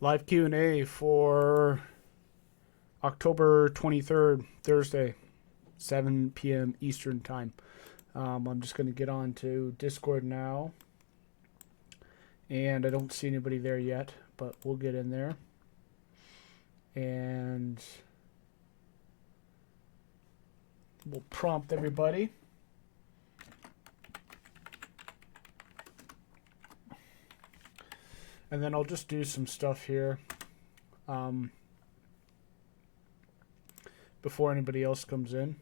Live Q&A for October 23rd, Thursday, 7 p.m. Eastern Time. I'm just going to get on to Discord now. And I don't see anybody there yet, but we'll get in there. And we'll prompt everybody. And then I'll just do some stuff here before anybody else comes in.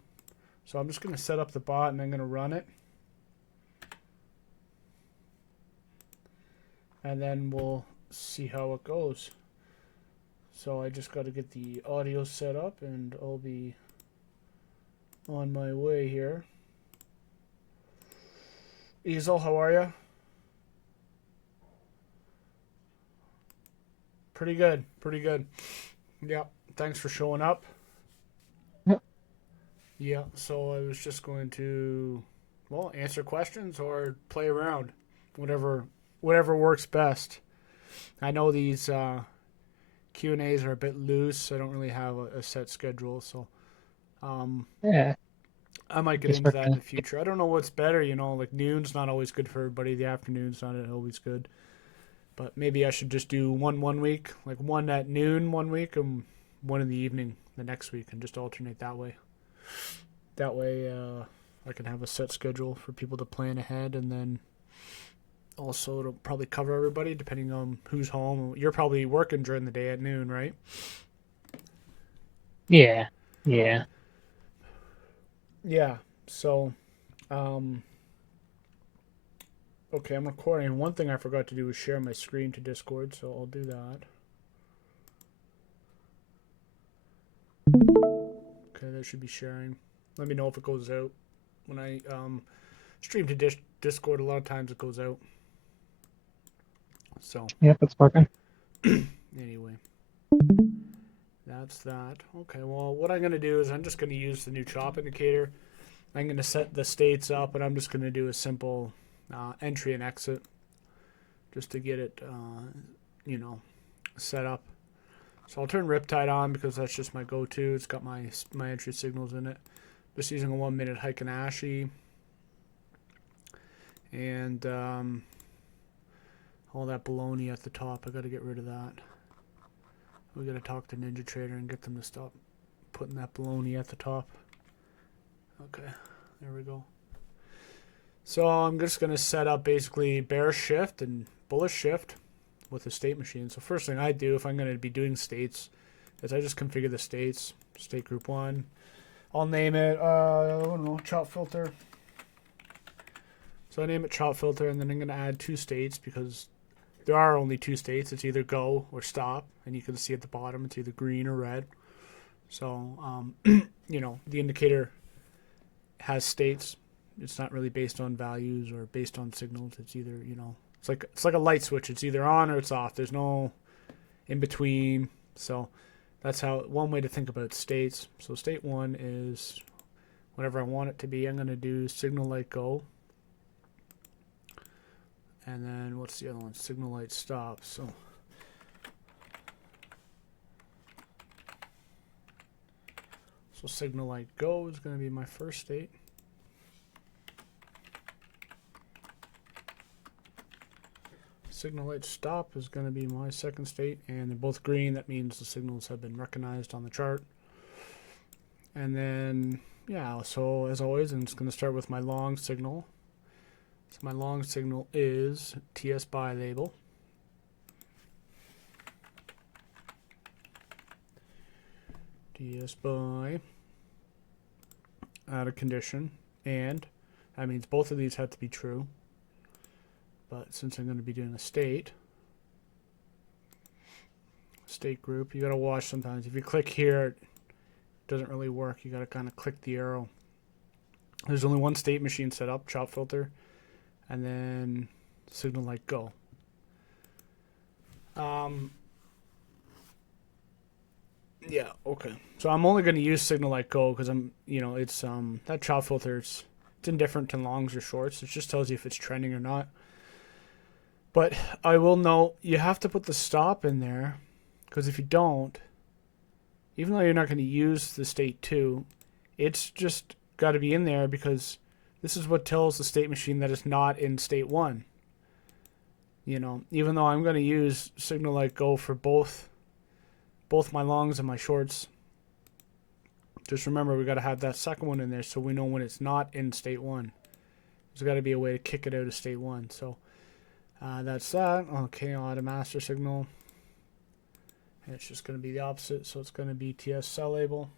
So I'm just going to set up the bot and I'm going to run it. And then we'll see how it goes. So I just got to get the audio set up and I'll be on my way here. Easel, how are you? Pretty good, pretty good. Yeah, thanks for showing up. Yep. Yeah, so I was just going to, well, answer questions or play around, whatever works best. I know these Q&As are a bit loose. I don't really have a set schedule, so Yeah, I might get just into that in working. the future. I don't know what's better, like noon's not always good for everybody. The afternoon's not always good. But maybe I should just do one week, like one at noon one week and one in the evening the next week, and just alternate that way. That way I can have a set schedule for people to plan ahead, and then also it'll probably cover everybody depending on who's home. You're probably working during the day at noon, right? Yeah, yeah. Yeah. So, okay, I'm recording. One thing I forgot to do was share my screen to Discord, so I'll do that. Okay, that should be sharing. Let me know if it goes out. When I stream to Discord, a lot of times it goes out. So, Yep, it's working. anyway, that's that. Okay, well, what I'm going to do is I'm just going to use the new chop indicator. I'm going to set the states up, and I'm just going to do a simple entry and exit just to get it, set up. So I'll turn Riptide on because that's just my go-to. It's got my entry signals in it. Just using a 1 minute Heikin-Ashi. And all that baloney at the top, I got to get rid of that. We got to talk to NinjaTrader and get them to stop putting that baloney at the top. Okay, there we go. So I'm just going to set up basically bearish shift and bullish shift with the state machine. So first thing I do if I'm going to be doing states is I just configure the states. State group 1. I'll name it, I don't know, chop filter. So I name it chop filter, and then I'm going to add 2 states because there are only 2 states. It's either go or stop, and you can see at the bottom it's either green or red. So, the indicator has states. It's not really based on values or based on signals. It's either, it's like a light switch. It's either on or it's off. There's no in between. So that's one way to think about states. So state 1 is whatever I want it to be. I'm going to do signal light go. And then what's the other one? Signal light stop. So signal light go is going to be my first state. Signal light stop is going to be my second state, and they're both green. That means the signals have been recognized on the chart. And then, yeah, so as always, I'm just going to start with my long signal. So my long signal is TS buy label. TS buy, add a condition, and that means both of these have to be true. But since I'm going to be doing a state group, you got to watch sometimes. If you click here, it doesn't really work. You got to kind of click the arrow. There's only one state machine set up, chop filter, and then signal light go. Yeah, okay. So I'm only going to use signal light go because it's that chop filter, it's indifferent to longs or shorts. It just tells you if it's trending or not. But I will note you have to put the stop in there Because if you don't, even though you're not going to use the state 2, it's just got to be in there because this is what tells the state machine that it's not in state 1. You know, even though I'm going to use signal like go for both my longs and my shorts, just remember we got to have that second one in there so we know when it's not in state 1. There's got to be a way to kick it out of state 1. So that's that. Okay, I'll add a master signal. And it's just going to be the opposite, so it's going to be TS cell label.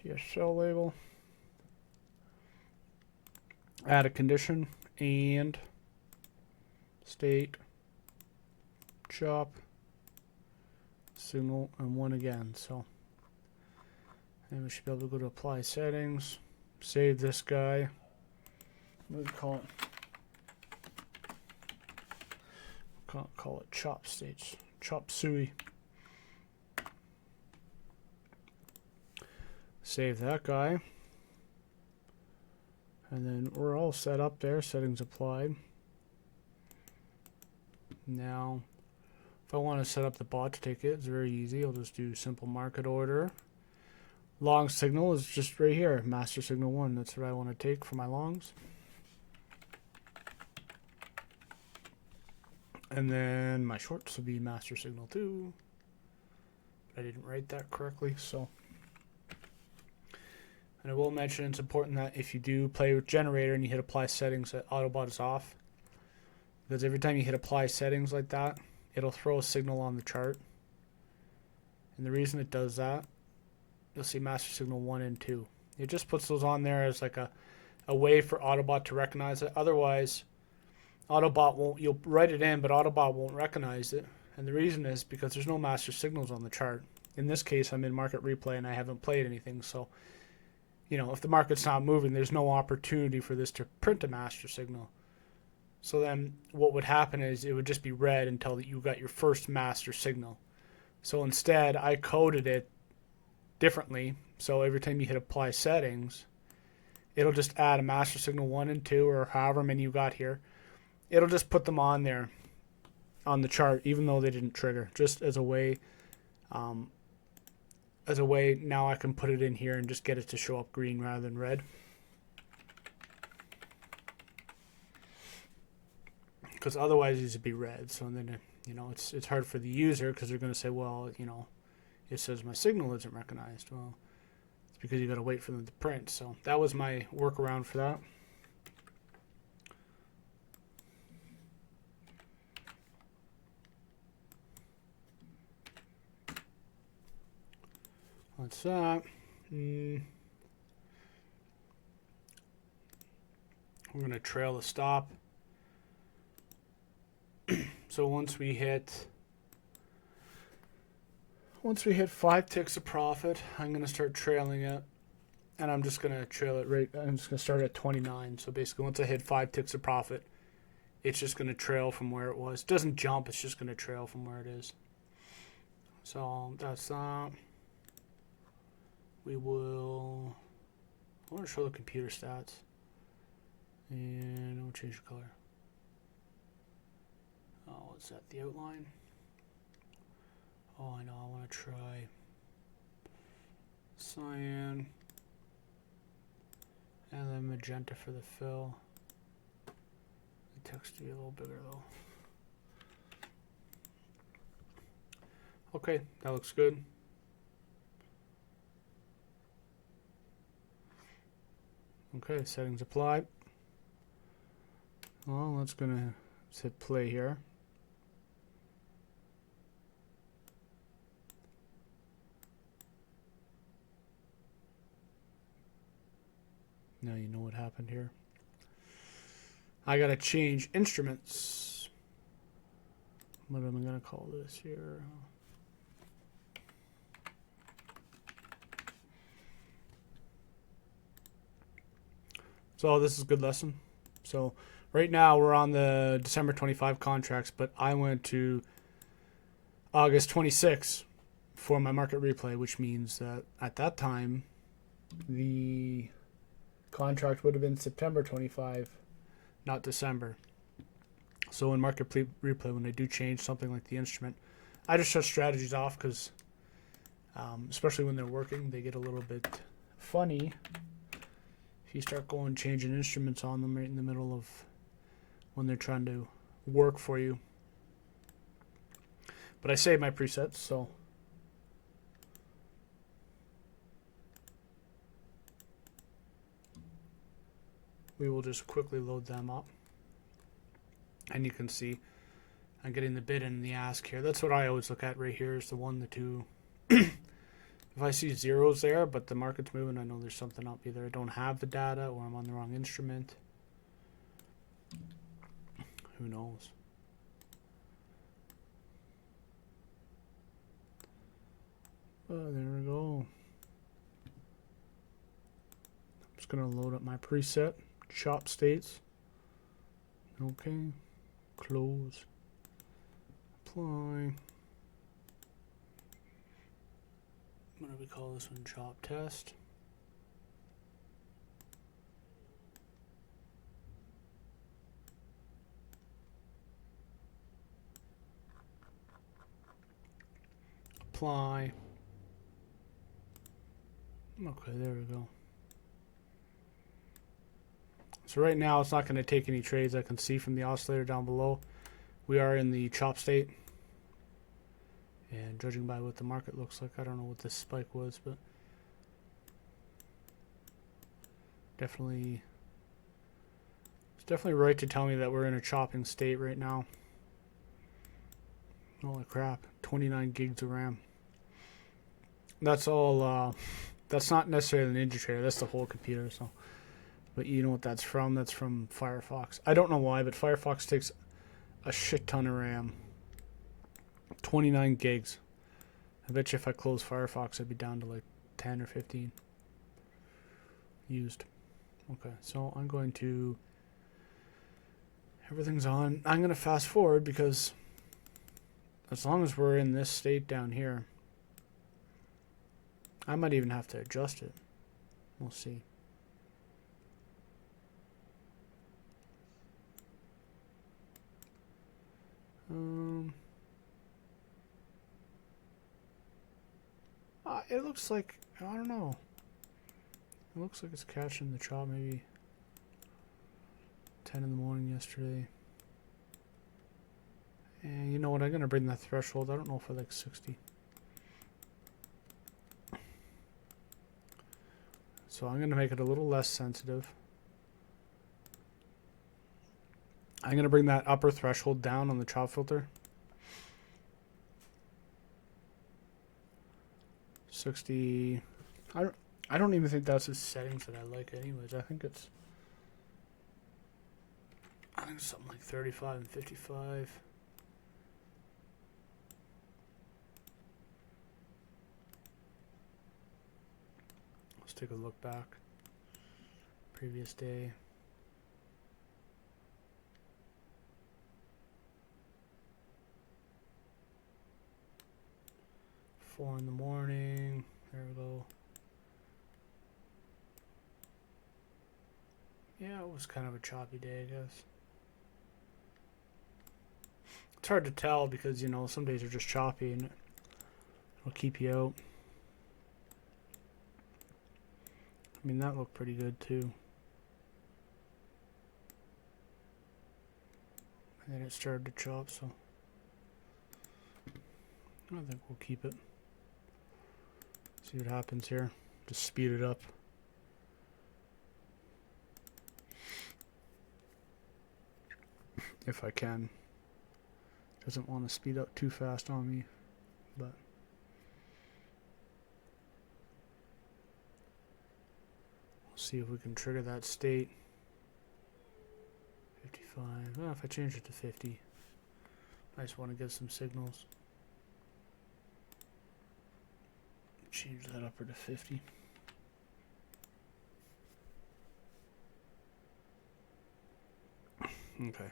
TS cell label. Add a condition and state chop signal and 1 again. So, and we should be able to go to apply settings, save this guy. What do we call it? Call it chop states, chop suey. Save that guy. And then we're all set up there, settings applied. Now, if I want to set up the bot to take it, it's very easy. I'll just do simple market order. Long signal is just right here, master signal 1. That's what I want to take for my longs. And then my shorts will be master signal 2. I didn't write that correctly, so. And I will mention it's important that if you do play with generator and you hit apply settings, that AutoBot is off. Because every time you hit apply settings like that, it'll throw a signal on the chart. And the reason it does that, you'll see master signal 1 and 2. It just puts those on there as like a way for AutoBot to recognize it. Otherwise, AutoBot won't, you'll write it in, but AutoBot won't recognize it. And the reason is because there's no master signals on the chart. In this case, I'm in market replay and I haven't played anything. So, you know, if the market's not moving, there's no opportunity for this to print a master signal. So then what would happen is it would just be red until you got your first master signal. So instead, I coded it differently. So every time you hit apply settings, it'll just add a master signal 1 and 2 or however many you got here. It'll just put them on there on the chart, even though they didn't trigger, just as a way now I can put it in here and just get it to show up green rather than red. Because otherwise these would be red. So then, you know, it's hard for the user because they're going to say, well, you know, it says my signal isn't recognized. Well, it's because you got to wait for them to print. So that was my workaround for that. What's that? We're going to trail the stop. So once we hit 5 ticks of profit, I'm going to start trailing it. And I'm just going to trail it right. I'm just going to start at 29. So basically once I hit 5 ticks of profit, it's just going to trail from where it was. It doesn't jump, it's just going to trail from where it is. So that's that. We will, I want to show the computer stats. And we'll change the color. Oh, what's that, the outline? Oh, I know, I want to try cyan. And then magenta for the fill. The text to be a little bigger though. Okay, that looks good. Okay, settings applied. Well, let's hit play here. Now you know what happened here. I gotta change instruments. What am I gonna call this here? So this is a good lesson. So right now we're on the December 25 contracts, but I went to August 26 for my market replay, which means that at that time the contract would have been September 25, not December. So in market replay, when they do change something like the instrument, I just shut strategies off because, especially when they're working, they get a little bit funny if you start going changing instruments on them right in the middle of when they're trying to work for you. But I save my presets, so we will just quickly load them up. And you can see I'm getting the bid and the ask here. That's what I always look at right here is the 1, the 2. If I see zeros there, but the market's moving, I know there's something up. Either I don't have the data or I'm on the wrong instrument. Who knows? Oh, there we go. I'm just going to load up my preset. Chop states. Okay. Close. Apply. What do we call this one? Chop test. Apply. Okay, there we go. So right now it's not going to take any trades. I can see from the oscillator down below. We are in the chop state. And judging by what the market looks like, I don't know what this spike was, but definitely, it's definitely right to tell me that we're in a chopping state right now. Holy crap, 29 gigs of RAM. That's all, that's not necessarily the NinjaTrader, that's the whole computer, so. But you know what that's from? That's from Firefox. I don't know why, but Firefox takes a shit ton of RAM. 29 gigs. I bet you if I close Firefox, I'd be down to like 10 or 15 used. Okay, so I'm going to, everything's on. I'm going to fast forward because as long as we're in this state down here, I might even have to adjust it. We'll see. It looks like, I don't know. It looks like it's catching the chop maybe 10 in the morning yesterday. And you know what? I'm going to bring that threshold. I don't know if I like 60. So I'm going to make it a little less sensitive. I'm going to bring that upper threshold down on the chop filter. 60. I don't even think that's the settings that I like anyways. I think it's something like 35 and 55. Let's take a look back. Previous day. $4 in the morning. There we go. Yeah, it was kind of a choppy day, I guess. It's hard to tell because, you know, some days are just choppy and it'll keep you out. I mean, that looked pretty good too. And then it started to chop, so I think we'll keep it. See what happens here. Just speed it up. If I can. Doesn't want to speed up too fast on me, but we'll see if we can trigger that state. 55. Well, if I change it to 50, I just want to get some signals. Change that upper to 50. Okay.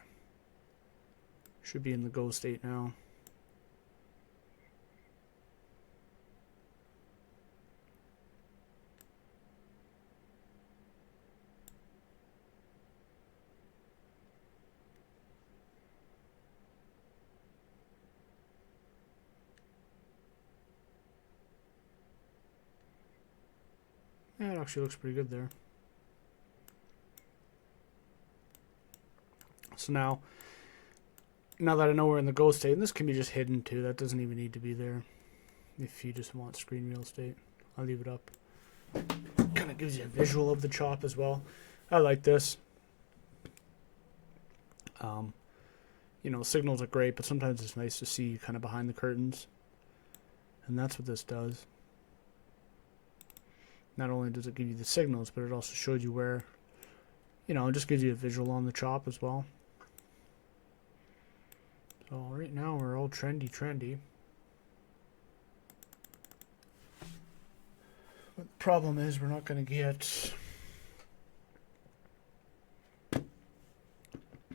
Should be in the go state now. Yeah, it actually looks pretty good there. So now that I know we're in the go state, and this can be just hidden too, that doesn't even need to be there if you just want screen real estate. I'll leave it up. Kind of gives you a visual of the chop as well. I like this. You know, signals are great, but sometimes it's nice to see kind of behind the curtains. And that's what this does. Not only does it give you the signals, but it also shows you where, you know, it just gives you a visual on the chop as well. So right now we're all trendy. But the problem is we're not going to get,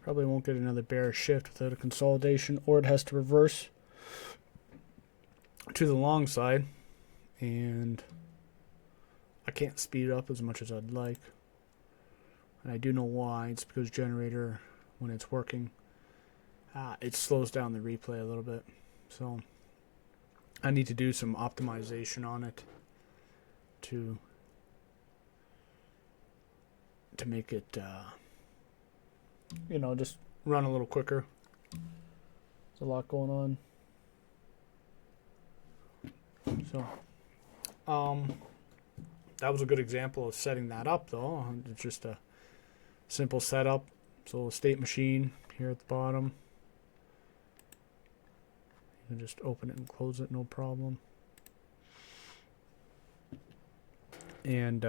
probably won't get another bearish shift without a consolidation, or it has to reverse to the long side, and I can't speed it up as much as I'd like. And I do know why. It's because generator, when it's working, it slows down the replay a little bit. So I need to do some optimization on it to make it, you know, just run a little quicker. There's a lot going on. So, that was a good example of setting that up, though. It's just a simple setup. So, a state machine here at the bottom. You can just open it and close it, no problem. And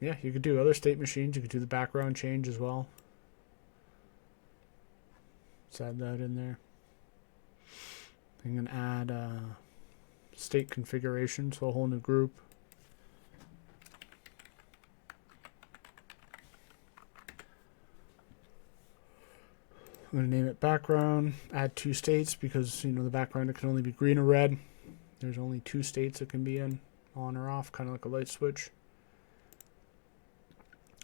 yeah, you could do other state machines. You could do the background change as well. Let's add that in there. I'm going to add state configuration, so a whole new group. I'm going to name it background, add 2 states because, you know, the background, it can only be green or red. There's only 2 states it can be in, on or off, kind of like a light switch.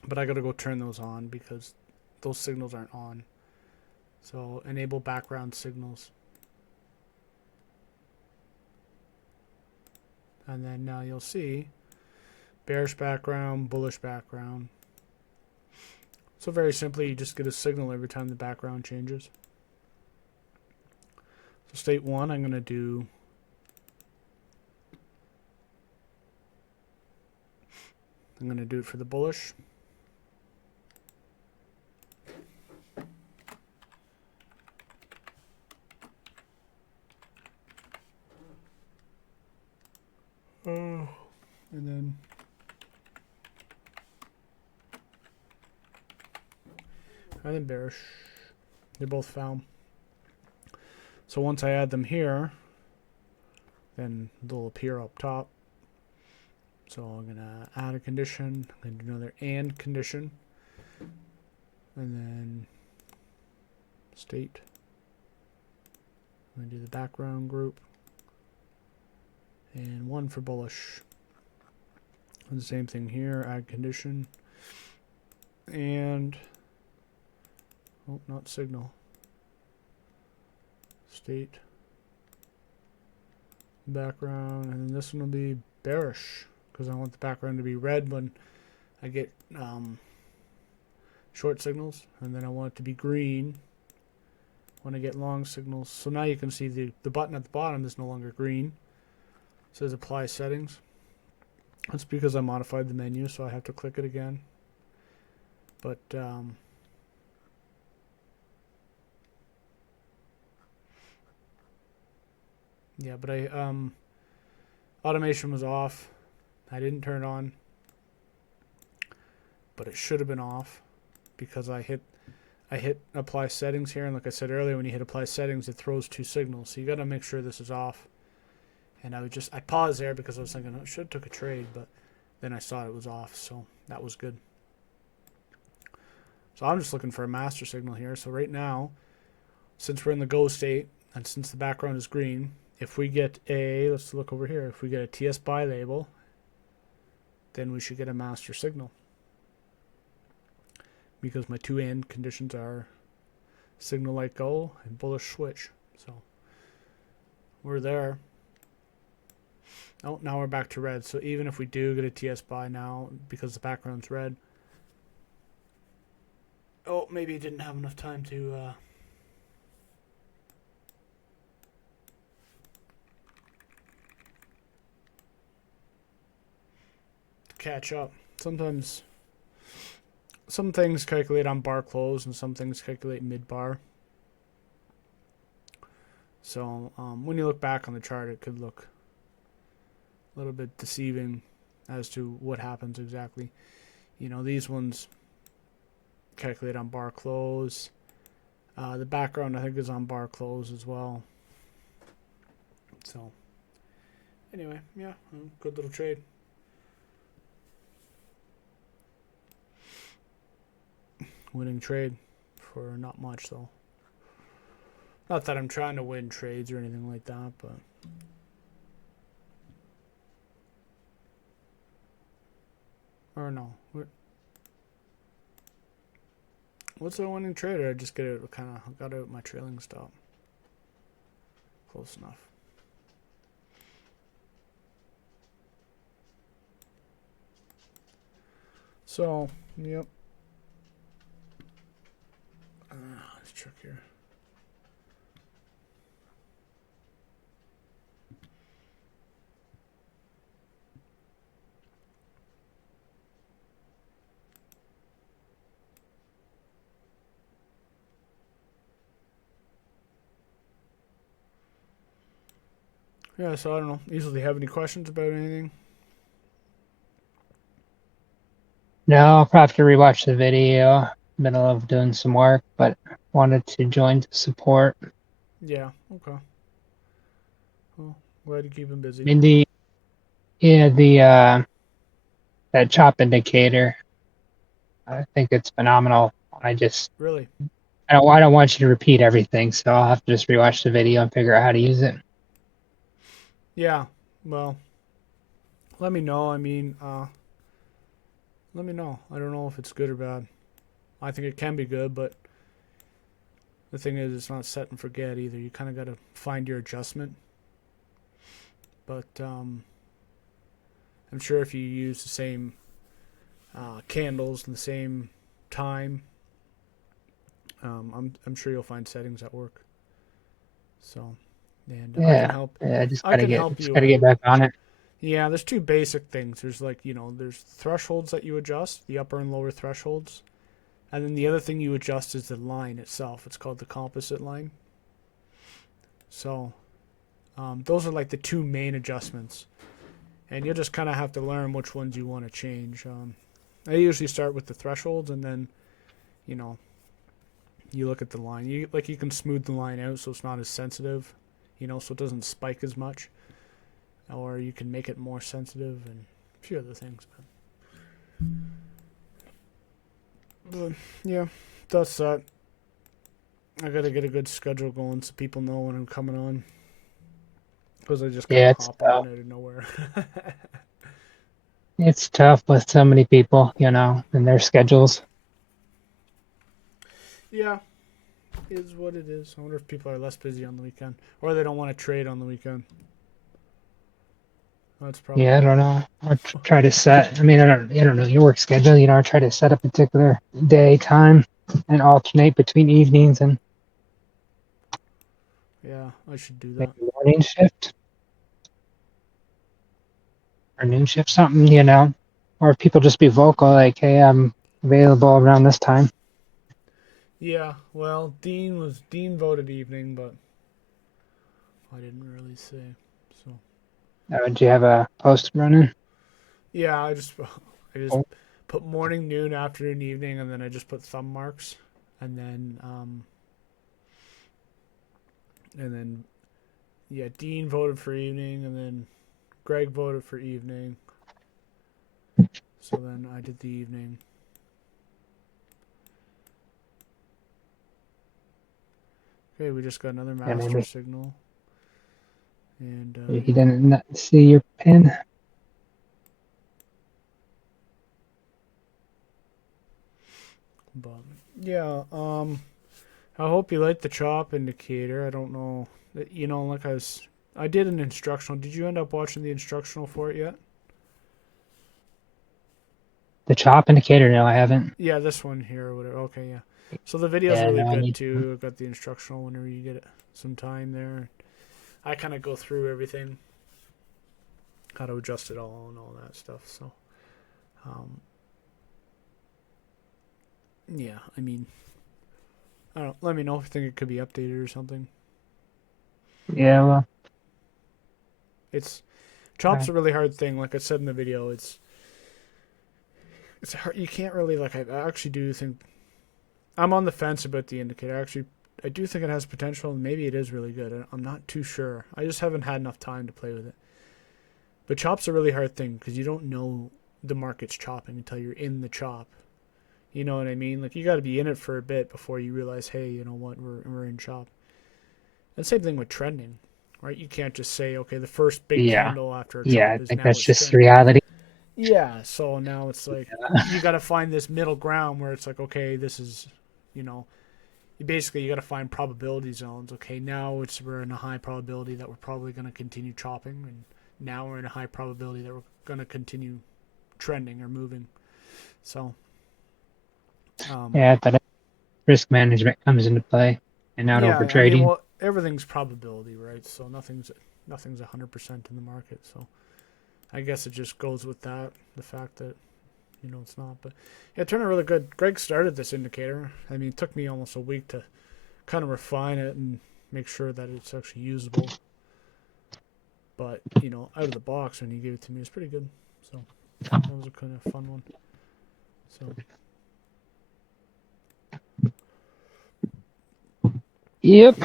But I got to go turn those on because those signals aren't on. So enable background signals. And then now you'll see bearish background, bullish background. So very simply, you just get a signal every time the background changes. So state 1, I'm going to do it for the bullish. And then bearish. They both found. So once I add them here, then they'll appear up top. So I'm going to add a condition, and another AND condition, and then state. I'm going to do the background group, and 1 for bullish. And the same thing here, add condition, and oh, not signal. State, background, and then this one will be bearish because I want the background to be red when I get short signals, and then I want it to be green when I get long signals. So now you can see the button at the bottom is no longer green. It says apply settings. That's because I modified the menu, so I have to click it again. But yeah, but automation was off. I didn't turn it on, but it should have been off because I hit apply settings here, and like I said earlier, when you hit apply settings, it throws 2 signals. So you got to make sure this is off. And I paused there because I was thinking I should have took a trade, but then I saw it was off, so that was good. So I'm just looking for a master signal here. So right now, since we're in the go state and since the background is green, if we get let's look over here, if we get a TS buy label, then we should get a master signal because my 2 AND conditions are signal light go and bullish switch. So we're there. Oh, now we're back to red. So even if we do get a TS buy now, because the background's red. Oh, maybe it didn't have enough time to catch up. Sometimes some things calculate on bar close and some things calculate mid bar. So when you look back on the chart, it could look a little bit deceiving as to what happens exactly. You know, these ones calculate on bar close. The background, I think, is on bar close as well. So anyway, yeah, good little trade. Winning trade for not much, though. Not that I'm trying to win trades or anything like that, but or no. What's a winning trade? Or I just get it kind of got out my trailing stop. Close enough. So, yep. Let's check here. Yeah, so I don't know. Usually have any questions about anything? No, I'll probably have to rewatch the video. Middle of doing some work, but wanted to join to support. Yeah, okay. Well, glad you keep him busy. I mean that chop indicator, I think it's phenomenal. Really? I don't want you to repeat everything, so I'll have to just rewatch the video and figure out how to use it. Yeah. Well, let me know. I mean, let me know. I don't know if it's good or bad. I think it can be good, but the thing is, it's not set and forget either. You kind of got to find your adjustment. But I'm sure if you use the same candles and the same time, I'm sure you'll find settings that work. So, and I can Yeah, help. yeah, I can help just you. gotta get back on it. Yeah, there's two basic things. There's there's thresholds that you adjust, the upper and lower thresholds. And then the other thing you adjust is the line itself. It's called the composite line. So those are like the two main adjustments. And you'll just kind of have to learn which ones you want to change. I usually start with the thresholds and then, you know, you look at the line. You can smooth the line out so it's not as sensitive, so it doesn't spike as much. Or you can make it more sensitive and a few other things. But yeah, that's that. I gotta get a good schedule going so people know when I'm coming on. Because I just kind of Yeah, it's hop tough. on out of nowhere. It's tough with so many people, and their schedules. Yeah, it is what it is. I wonder if people are less busy on the weekend. Or they don't want to trade on the weekend. That's probably Yeah, I don't know. I'll try to set. I mean, I don't know your work schedule. I try to set a particular day, time, and alternate between evenings and Yeah, I should do maybe that. morning shift or noon shift, something. Or if people just be vocal, like, "Hey, I'm available around this time." Yeah, well, Dean voted evening, but I didn't really say. So Do you have a post running? yeah, I just Oh, put morning, noon, afternoon, evening, and then I just put thumb marks, and then yeah, Dean voted for evening, and then Greg voted for evening. So then I did the evening. Okay, we just got another yeah, master signal. And maybe he yeah, didn't not see your pin. but yeah, I hope you like the chop indicator. I don't know, like I was I did an instructional. Did you end up watching the instructional for it yet? The chop indicator? No, I haven't. Yeah, this one here or whatever. Okay, yeah. So the video's Yeah, really no, I good need. too. Got the instructional whenever you get some time there. I kind of go through everything, how to adjust it all and all that stuff. So, um, yeah, I mean, I don't know. Let me know if you think it could be updated or something. Yeah, well, It's chop's I, a really hard thing. Like I said in the video, it's hard. You can't really like. I actually do think I'm on the fence about the indicator. Actually, I do think it has potential, and maybe it is really good. I'm not too sure. I just haven't had enough time to play with it. But chop's a really hard thing because you don't know the market's chopping until you're in the chop. You know what I mean? Like you got to be in it for a bit before you realize, hey, you know what, we're in chop. And same thing with trending, right? You can't just say, okay, the first big yeah, candle after a yeah. chop I is think now that's it's just trending. reality. Yeah, so now it's like you got to find this middle ground where it's like, okay, this is, you know, you got to find probability zones. Okay, now we're in a high probability that we're probably going to continue chopping, and now we're in a high probability that we're going to continue trending or moving. So, um, Yeah, but risk management comes into play and not yeah, over I mean, trading. well, everything's probability, right? So nothing's 100% in the market. So I guess it just goes with that, the fact that it's not. But yeah, it turned out really good. Greg started this indicator. I mean, it took me almost a week to kind of refine it and make sure that it's actually usable. But out of the box when he gave it to me, it was pretty good. So that was a kind of fun one. So Yep,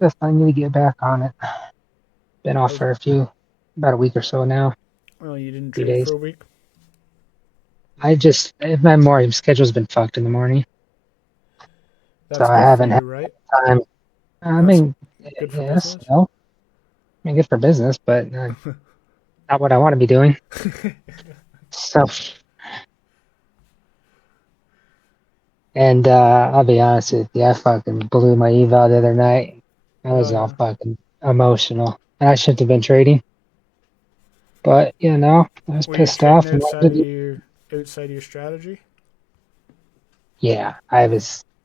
definitely need to get back on it. Been I off was. for about a week or so now. Well, you didn't Few trade days. for a week. My morning schedule's been fucked in the morning, so That's I good for haven't had you, right? time. I That's mean, good for yes, business. no, I mean, good for business, but not what I want to be doing. So, and I'll be honest with you, I fucking blew my eval the other night. I Oh was all yeah. fucking emotional, and I shouldn't have been trading, but I was Were you pissed trading off and wanted to. outside of your strategy? Yeah,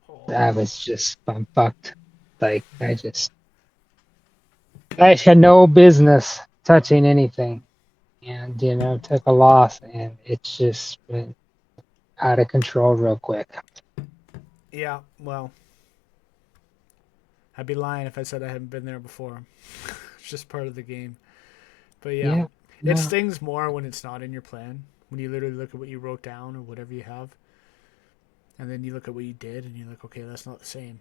Oh. I was just I'm fucked. Like I had no business touching anything, and took a loss, and it just went out of control real quick. Yeah. Well, I'd be lying if I said I hadn't been there before. It's just part of the game. But yeah, Yeah, it no, stings more when it's not in your plan. When you literally look at what you wrote down or whatever you have, and then you look at what you did, and you're like, okay, that's not the same.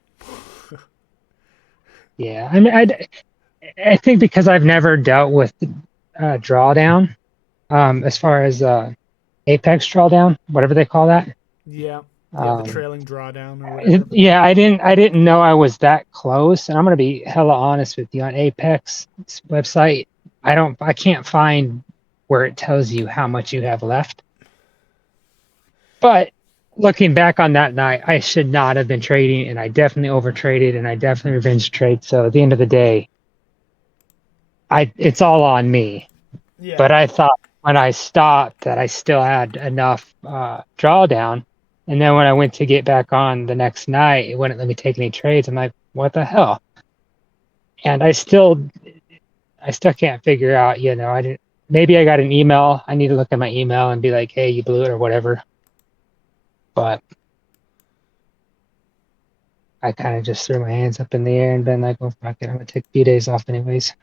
yeah. I mean, I think because I've never dealt with drawdown, as far as apex drawdown, whatever they call that. Yeah. Yeah, the Um, trailing drawdown or whatever. yeah, I didn't know I was that close, and I'm gonna be hella honest with you. On Apex website, I can't find where it tells you how much you have left. But looking back on that night, I should not have been trading, and I definitely overtraded, and I definitely revenge trade. So at the end of the day, it's all on me. Yeah. But I thought when I stopped that I still had enough drawdown, and then when I went to get back on the next night, it wouldn't let me take any trades. I'm like, what the hell? And I still can't figure out. I didn't. Maybe I got an email. I need to look at my email and be like, hey, you blew it or whatever. But I kind of just threw my hands up in the air and been like, "Oh fuck it, I'm gonna take a few days off anyways."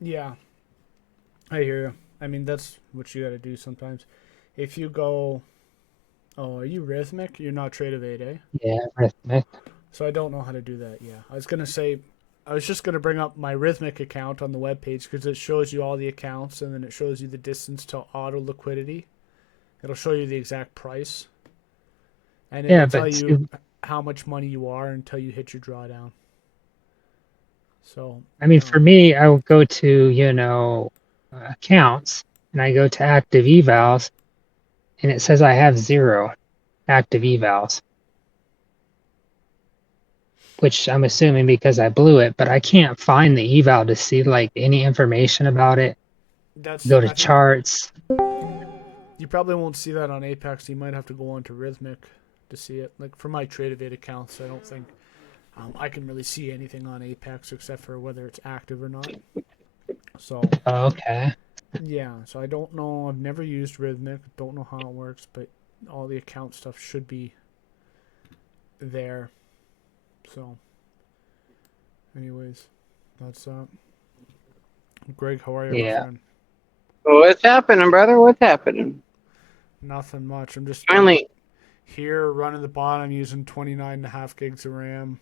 Yeah. I hear you. I mean, that's what you got to do sometimes. If you go, oh, are you rhythmic? You're not trade of 8, eh? Yeah, rhythmic. So I don't know how to do that. Yeah. I was just going to bring up my rhythmic account on the webpage because it shows you all the accounts and then it shows you the distance to auto liquidity. It'll show you the exact price and Yeah, it'll but tell you how much money you are until you hit your drawdown. So, I mean, for me, I will go to accounts and I go to active evals, and it says I have 0 active evals. which I'm assuming because I blew it, but I can't find the eval to see like any information about it. Go to I think charts. you probably won't see that on Apex. You might have to go on to Rhythmic to see it. Like for my Tradevate accounts, I don't think I can really see anything on Apex except for whether it's active or not. So Okay. yeah, so I don't know. I've never used Rhythmic. Don't know how it works, but all the account stuff should be there. So, anyways, that's Greg, how are you, my Yeah. friend? What's happening, brother? What's happening? Nothing much. I'm just Finally. here running the bot. I'm using 29.5 gigs of RAM.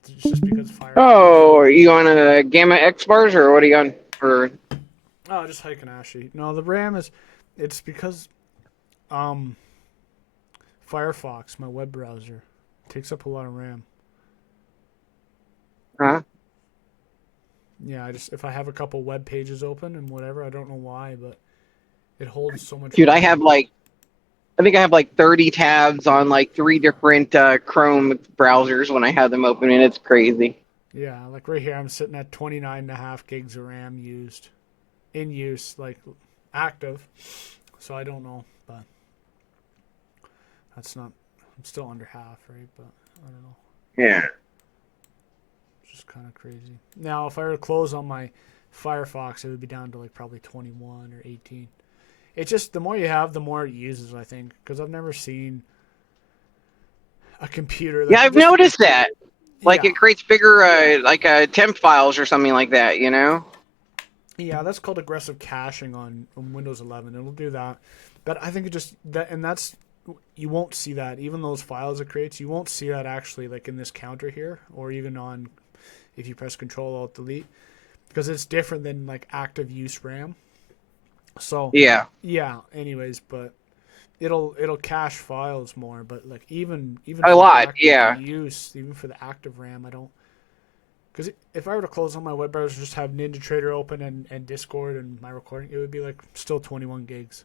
It's just because Firefox. Oh, are you on a GammaX bars or what are you on for? Oh, just hiking Ashy. No, the RAM is. It's because Firefox, my web browser, takes up a lot of RAM. Huh? Yeah, if I have a couple web pages open and whatever, I don't know why, but it holds so much Dude, RAM. I think I have like 30 tabs on like 3 different Chrome browsers when I have them open, and it's crazy. Yeah, like right here, I'm sitting at 29.5 gigs of RAM in use, like active. So I don't know, but that's not. I'm still under half, right? But I don't know. Yeah. It's just kind of crazy. Now, if I were to close on my Firefox, it would be down to like probably 21 or 18. It's just the more you have, the more it uses, I think, because I've never seen a computer that Yeah, I've noticed that. Like yeah. it creates bigger like temp files or something like that, you know? Yeah, that's called aggressive caching on Windows 11. It'll do that. But I think it just that, and that's, you won't see that. Even those files it creates, you won't see that actually like in this counter here, or even on if you press Control Alt Delete, because it's different than like active use RAM. So Yeah. yeah. Anyways, but it'll cache files more. But like even A for lot, active yeah. use, even for the active RAM, I don't. Because if I were to close on my web browser, just have NinjaTrader open and Discord and my recording, it would be like still 21 gigs.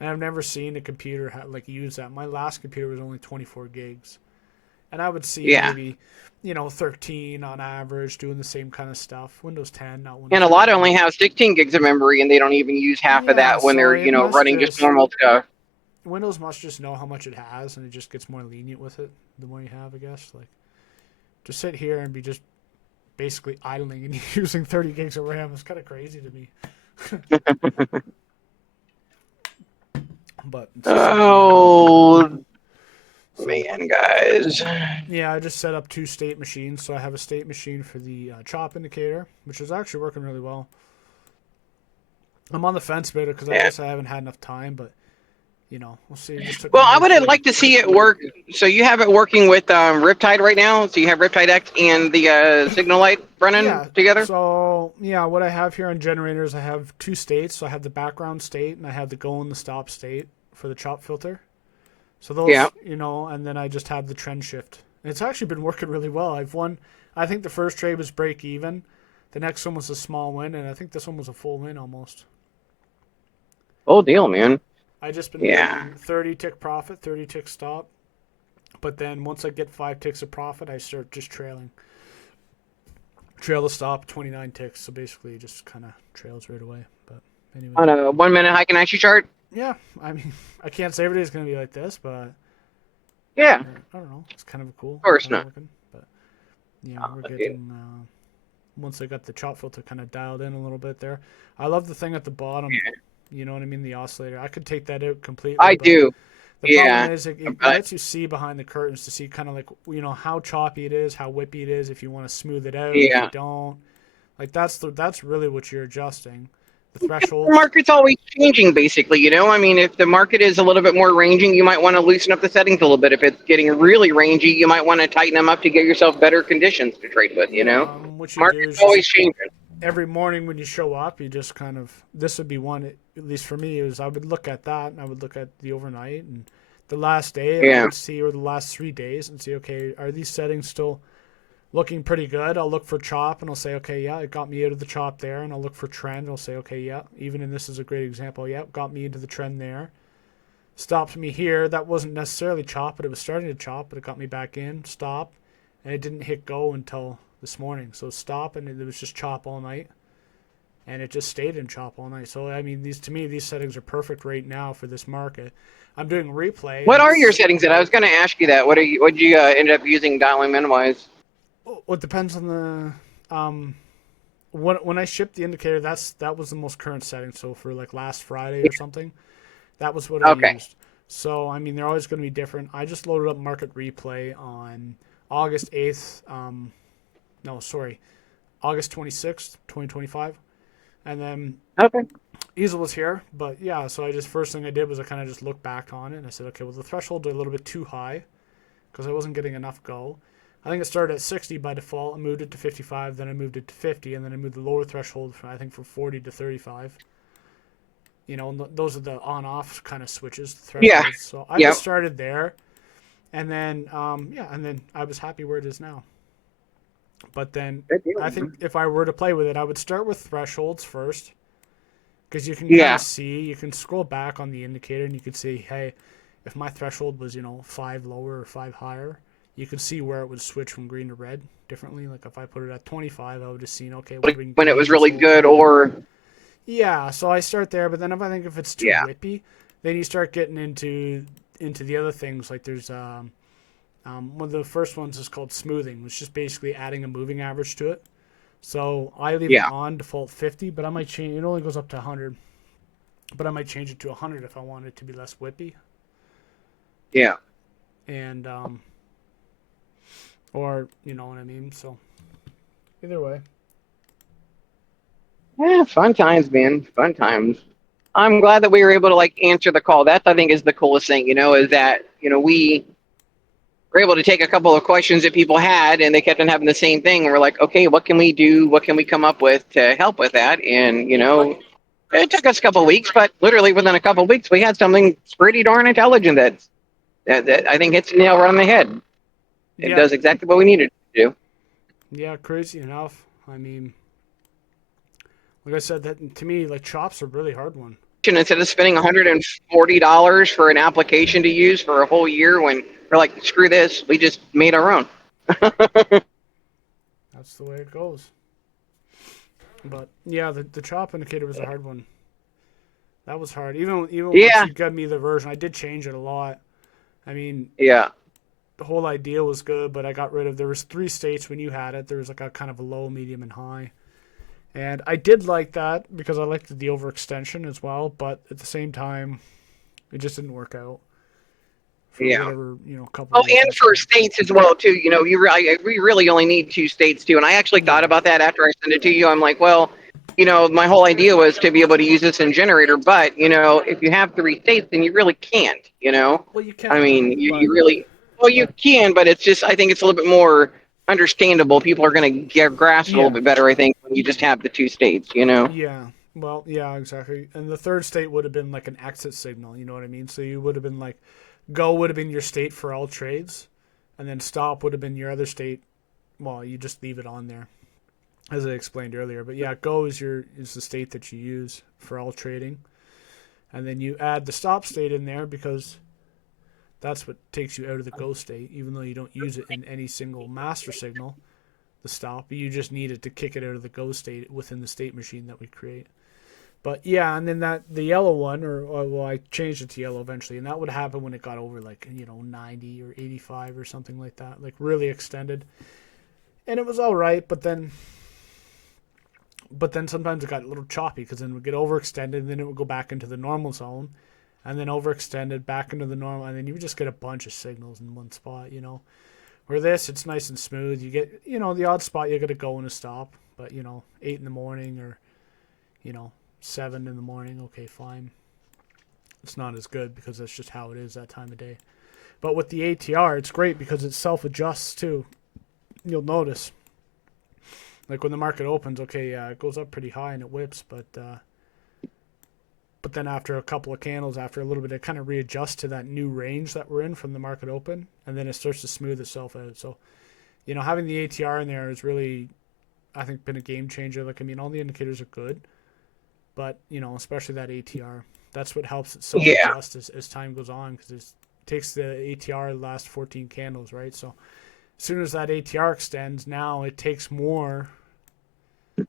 And I've never seen a computer like use that. My last computer was only 24 gigs, and I would see Yeah. maybe 13 on average doing the same kind of stuff. Windows 10, not Windows And a lot 11. only have 16 gigs of memory, and they don't even use half of Yeah, that when so they're, it must running just normal stuff. Windows must just know how much it has, and it just gets more lenient with it the more you have, I guess. Like, just sit here and be just basically idling and using 30 gigs of RAM is kind of crazy to me. But it's Oh, so, man, guys. yeah, I just set up 2 state machines. So I have a state machine for the chop indicator, which is actually working really well. I'm on the fence a bit because I Yeah. guess I haven't had enough time, but we'll see. It just took Well, me I way would too. like to see it work. So you have it working with Riptide right now. So you have Riptide X and the Signal Light running Yeah. together. So yeah, what I have here on generators, I have 2 states. So I have the background state and I have the go and the stop state for the chop filter. So Yeah. those, and then I just have the trend shift. And it's actually been working really well. I've won. I think the first trade was break even. The next one was a small win, and I think this one was a full win almost. Full deal, man. I just been Yeah. making 30 tick profit, 30 tick stop. But then once I get 5 ticks of profit, I start just trailing. Trail the stop, 29 ticks. So basically, it just kind of trails right away. But anyway. On a 1 minute hike and actually chart. Yeah, I mean, I can't say every day is going to be like this, but Yeah. I don't know. It's kind of cool. Of course Kinda not. looking, but yeah, Oh, we're dude. getting. Once I got the chop filter kind of dialed in a little bit there, I love the thing at the bottom. Yeah. You know what I mean? The oscillator. I could take that out completely. I But do. the problem Yeah. is it But lets you see behind the curtains to see kind of like how choppy it is, how whippy it is. If you want to smooth it out, if yeah. you don't, like that's really what you're adjusting. The The thresholds. market's always changing, basically. I mean, if the market is a little bit more ranging, you might want to loosen up the settings a little bit. If it's getting really rangy, you might want to tighten them up to get yourself better conditions to trade with. Yeah, what you do Market's is just always changing. every morning when you show up, you just kind of this would be one at least for me is I would look at that and I would look at the overnight and the last day and I Yeah. would see or the last 3 days and see okay are these settings still looking pretty good. I'll look for chop and I'll say okay yeah it got me out of the chop there and I'll look for trend. I'll say okay yeah even in this is a great example yeah it got me into the trend there. stopped me here. That wasn't necessarily chop, but it was starting to chop, but it got me back in, stop, and it didn't hit go until this morning. So stop, and it was just chop all night, and it just stayed in chop all night. So I mean, these settings are perfect right now for this market. I'm doing replay. What are your settings? That I was going to ask you that. What did you end up using dialing in wise? Well, it depends on the when I shipped the indicator. That was the most current setting. So for like last Friday or something, that was what I Okay. used. So I mean, they're always going to be different. I just loaded up market replay on August 8th. No, sorry, August 26th, 2025, and then Okay. Easel was here. But yeah, so first thing I did was I kind of just looked back on it and I said, okay, well the thresholds are a little bit too high because I wasn't getting enough go. I think it started at 60 by default. I moved it to 55, then I moved it to 50, and then I moved the lower threshold from, I think, from 40 to 35. You know, those are the on-off kind of switches, thresholds. Yeah. So I Yep. just started there, and then and then I was happy where it is now. But then Good deal, I think man. if I were to play with it, I would start with thresholds first, because you can kind Yeah. of see, you can scroll back on the indicator and you can see, hey, if my threshold was 5 lower or 5 higher, you could see where it would switch from green to red differently. Like if I put it at 25, I would have seen, okay, it would have been When it green was this really whole good, time. or Yeah, so I start there, but then if it's too yeah. whippy, then you start getting into the other things. Like there's one of the first ones is called smoothing, which is just basically adding a moving average to it. So I leave it Yeah. on default 50, but I might change. It only goes up to 100, but I might change it to 100 if I want it to be less whippy. Yeah. And or you know what I mean. So either way. Yeah. Fun times, man. Fun times. I'm glad that we were able to like answer the call. That I think is the coolest thing, is that, we were able to take a couple of questions that people had and they kept on having the same thing. And we're like, okay, what can we do? What can we come up with to help with that? And, it took us a couple of weeks, but literally within a couple of weeks, we had something pretty darn intelligent that I think hits the nail right on the head. It Yeah, does exactly what we needed to do. yeah, crazy enough. I mean, like I said, that to me, like chops are a really hard one. Instead of spending $140 for an application to use for a whole year, when we're like, screw this, we just made our own. That's the way it goes. But yeah, the chop indicator was a hard one. That was hard. Even once Yeah, you got me the version, I did change it a lot. I mean, yeah, the whole idea was good, but I got rid of. There was 3 states when you had it. There was like a kind of a low, medium, and high. And I did like that because I liked the overextension as well. But at the same time, it just didn't work out for yeah. whatever couple Oh, reasons. and for But states as well too. We really only need 2 states too. And I actually thought yeah, about that after I sent it to you. I'm like, well, my whole idea was to be able to use this in Generator, but if you have 3 states, then you really can't. well, you I can, mean, you but really, well, you can, but it's just, I think it's a little bit more understandable. People are going to grasp it a little yeah, bit better, I think, when you just have the 2 states. yeah. Well, yeah, exactly. And the third state would have been like an exit signal. You know what I mean? So you would have been like, go would have been your state for all trades, and then stop would have been your other state. Well, you just leave it on there, as I explained earlier. But yeah, go is the state that you use for all trading, and then you add the stop state in there because that's what takes you out of the go state, even though you don't use it in any single master signal. The stop, you just need it to kick it out of the go state within the state machine that we create. But yeah, and then the yellow one, or well, I changed it to yellow eventually, and that would happen when it got over like 90 or 85 or something like that, like really extended, and it was all right. But then sometimes it got a little choppy because then it would get overextended, and then it would go back into the normal zone, and then overextended back into the normal, and then you would just get a bunch of signals in one spot. Where this, it's nice and smooth. You get the odd spot you got to go and a stop, but 8 in the morning or you know 7 in the morning, okay, fine. It's not as good because that's just how it is that time of day. But with the ATR, it's great because it self-adjusts too. You'll notice, like when the market opens, okay, yeah, it goes up pretty high and it whips, but then after a couple of candles, after a little bit, it kind of readjusts to that new range that we're in from the market open, and then it starts to smooth itself out. So, having the ATR in there has really, I think, been a game changer. Like, I mean, all the indicators are good, but especially that ATR. That's what helps it Yeah. self-adjust as time goes on, because it takes the ATR the last 14 candles, right? So as soon as that ATR extends, now it takes more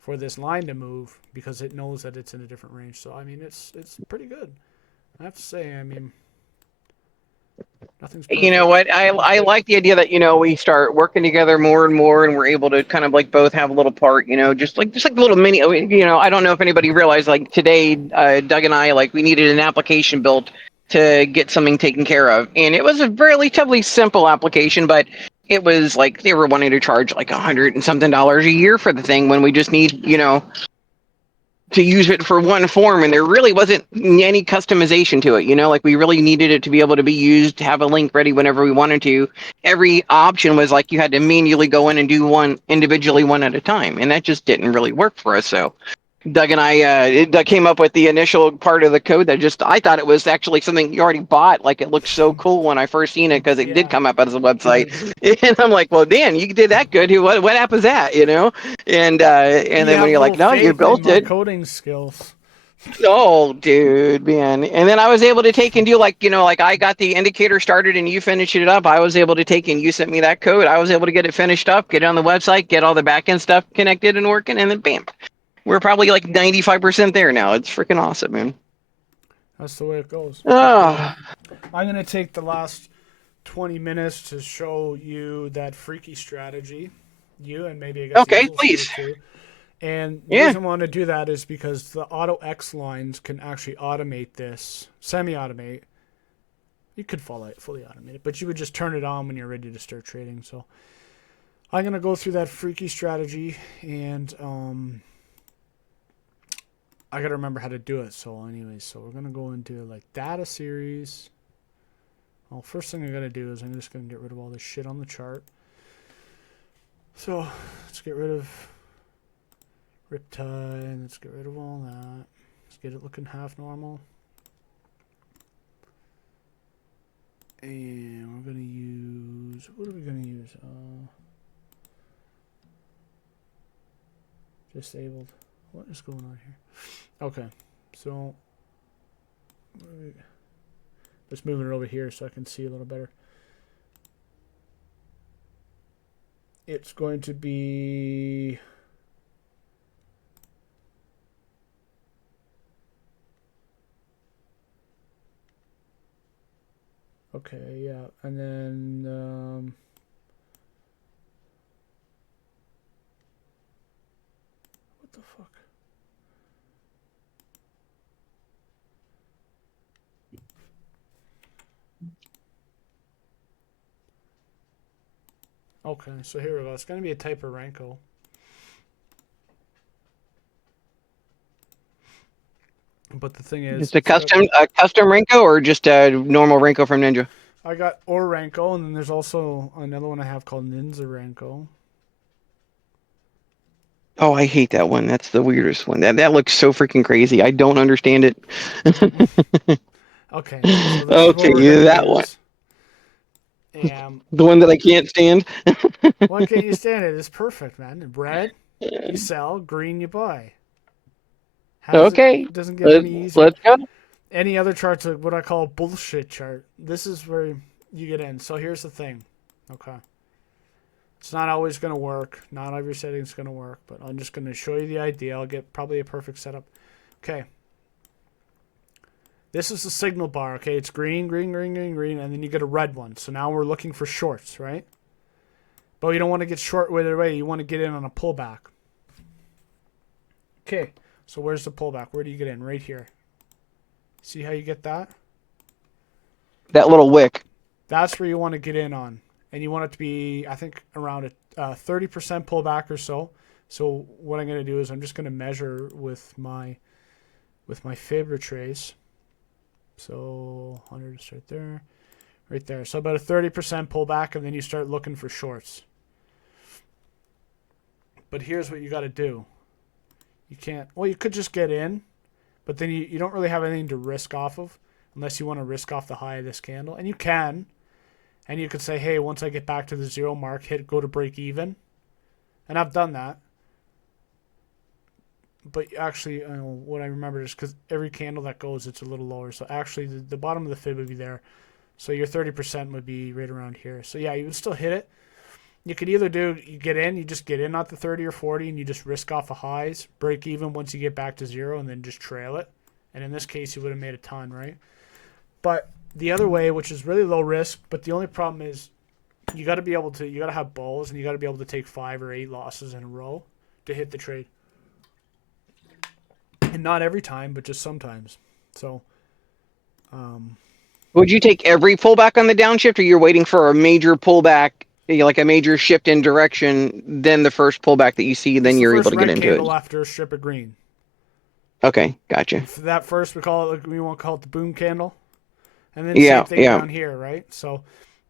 for this line to move because it knows that it's in a different range. So I mean, it's pretty good. I have to say, I mean, nothing's perfect. You know what? I like the idea that, you know, we start working together more and more, and we're able to kind of like both have a little part, you know, just like a little mini. You know, I don't know if anybody realized, like today, Doug and I, like, we needed an application built to get something taken care of, and it was a relatively simple application, but it was like they were wanting to charge like $100 and something a year for the thing when we just need, you know, to use it for one form, and there really wasn't any customization to it, you know, like we really needed it to be able to be used, to have a link ready whenever we wanted to. Every option was like you had to manually go in and do one individually, one at a time, and that just didn't really work for us. So Doug and Doug came up with the initial part of the code that just, I thought it was actually something you already bought. Like, it looked so cool when I first seen it, because it did come up as a website. And I'm like, well, Dan, you did that good. What app is that, you know? And then when you're like, no, you built it. Coding skills. Oh, dude, man. And then I was able to take and do, like, you know, like I got the indicator started and you finished it up. I was able to take and you sent me that code. I was able to get it finished up, get it on the website, get all the backend stuff connected and working, and then bam. We're probably like 95% there now. It's freaking awesome, man. That's the way it goes. Oh, I'm going to take the last 20 minutes to show you that freaky strategy. You and maybe I guess okay, you please. too. And the Yeah. reason I want to do that is because the AutoX lines can actually automate this, semi-automate. You could fully automate it, but you would just turn it on when you're ready to start trading. So I'm going to go through that freaky strategy, and I got to remember how to do it. So anyways, so we're going to go into like data series. Well, first thing I'm going to do is I'm just going to get rid of all this shit on the chart. So let's get rid of Riptide. Let's get rid of all that. Let's get it looking half normal. And we're going to use, what are we going to use? Disabled. What is going on here? Okay, so just moving it over here so I can see a little better. It's going to be okay, yeah, and then what the fuck? Okay, so here we go. It's going to be a type of Renko. But the thing is, Just a custom Renko, or just a normal Renko from Ninja? I got Renko, and then there's also another one I have called Ninja Renko. Oh, I hate that one. That's the weirdest one. That looks so freaking crazy. I don't understand it. Okay, so this is what Okay, we're going to that use. one. And The one that I can't stand. why can't you stand it? It's perfect, man. Red, you sell. Green, you buy. Okay, It doesn't get any easier. let's go. Any other chart's what I call a bullshit chart. This is where you get in. So here's the thing. Okay. It's not always going to work. Not every setting's going to work, but I'm just going to show you the idea. I'll get probably a perfect setup. Okay. This is the signal bar, okay? It's green, green, green, green, green, and then you get a red one. So now we're looking for shorts, right? But you don't want to get short right away. You want to get in on a pullback. Okay, so where's the pullback? Where do you get in? Right here. See how you get that? That little wick. That's where you want to get in on. And you want it to be, I think, around a 30% pullback or so. So what I'm going to do is I'm just going to measure with my fib retrace. So 100 is right there. So about a 30% pullback, and then you start looking for shorts. But here's what you got to do. You can't, well, you could just get in, but then you don't really have anything to risk off of unless you want to risk off the high of this candle. And you can. And you could say, hey, once I get back to the 0 mark, go to break even. And I've done that. but actually, what I remember is because every candle that goes, it's a little lower. So actually, the bottom of the fib would be there. So your 30% would be right around here. So yeah, you would still hit it. You could either you just get in at the 30 or 40, and you just risk off the highs, break even once you get back to zero, and then just trail it. And in this case, you would have made a ton, right? But the other way, which is really low risk, but the only problem is you got to have balls, and you got to be able to take 5 or 8 losses in a row to hit the trade. And not every time, but just sometimes. So, would you take every pullback on the downshift, or you're waiting for a major pullback, like a major shift in direction, then the first pullback that you see, then you're able to get into it? After a strip of green. Okay, gotcha. For that first, we won't call it the boom candle, and then same thing down here, right? So,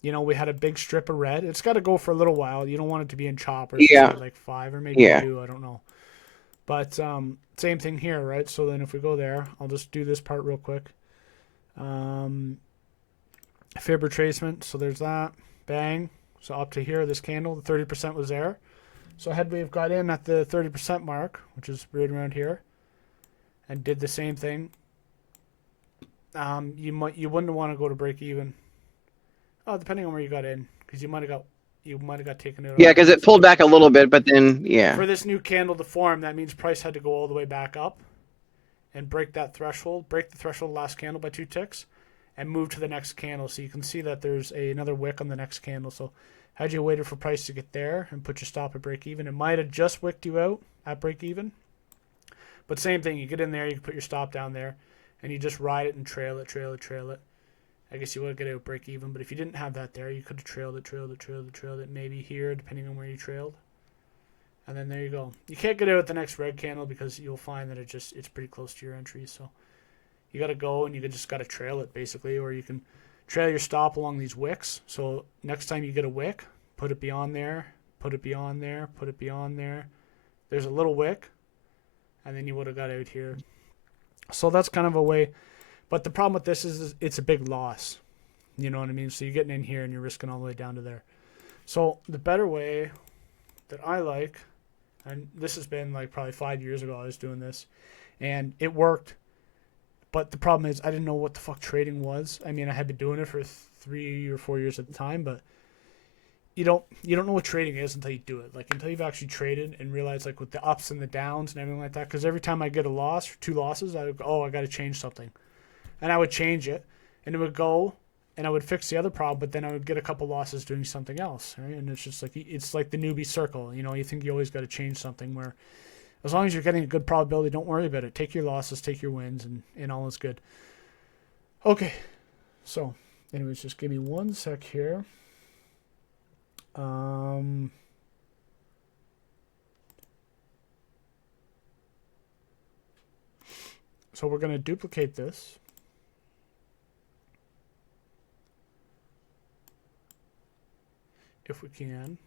we had a big strip of red. It's got to go for a little while. You don't want it to be in choppers, like 5 or maybe 2. I don't know. But same thing here, right? So then if we go there, I'll just do this part real quick. Fib retracement. So there's that. Bang. So up to here, this candle, the 30% was there. So had we have got in at the 30% mark, which is right around here, and did the same thing, you wouldn't want to go to break even. Oh, depending on where you got in, because you might have got taken out. Yeah, because it pulled back a little bit, but then For this new candle to form, that means price had to go all the way back up and break the threshold last candle by 2 ticks, and move to the next candle. So you can see that there's another wick on the next candle. So had you waited for price to get there and put your stop at break even, it might have just wicked you out at break even. But same thing, you get in there, you can put your stop down there, and you just ride it and trail it. I guess you would get out break even, but if you didn't have that there, you could have trailed it maybe here, depending on where you trailed. And then there you go. You can't get out at the next red candle because you'll find that it's pretty close to your entry. So you got to go, and you just got to trail it basically, or you can trail your stop along these wicks. So next time you get a wick, put it beyond there, put it beyond there, put it beyond there. There's a little wick, and then you would have got out here. So that's kind of a way. But the problem with this is it's a big loss. You know what I mean? So you're getting in here and you're risking all the way down to there. So the better way that I like, and this has been like probably 5 years ago I was doing this, and it worked. But the problem is I didn't know what the fuck trading was. I mean, I had been doing it for 3 or 4 years at the time, but you don't know what trading is until you do it. Like until you've actually traded and realized like with the ups and the downs and everything like that. Because every time I get a loss or 2 losses, I would go, I got to change something. And I would change it, and it would go, and I would fix the other problem, but then I would get a couple losses doing something else, right? And it's like the newbie circle. You think you always got to change something where as long as you're getting a good probability, don't worry about it. Take your losses, take your wins, and all is good. Okay. So, anyways, just give me 1 sec here. So we're going to duplicate this. If we can.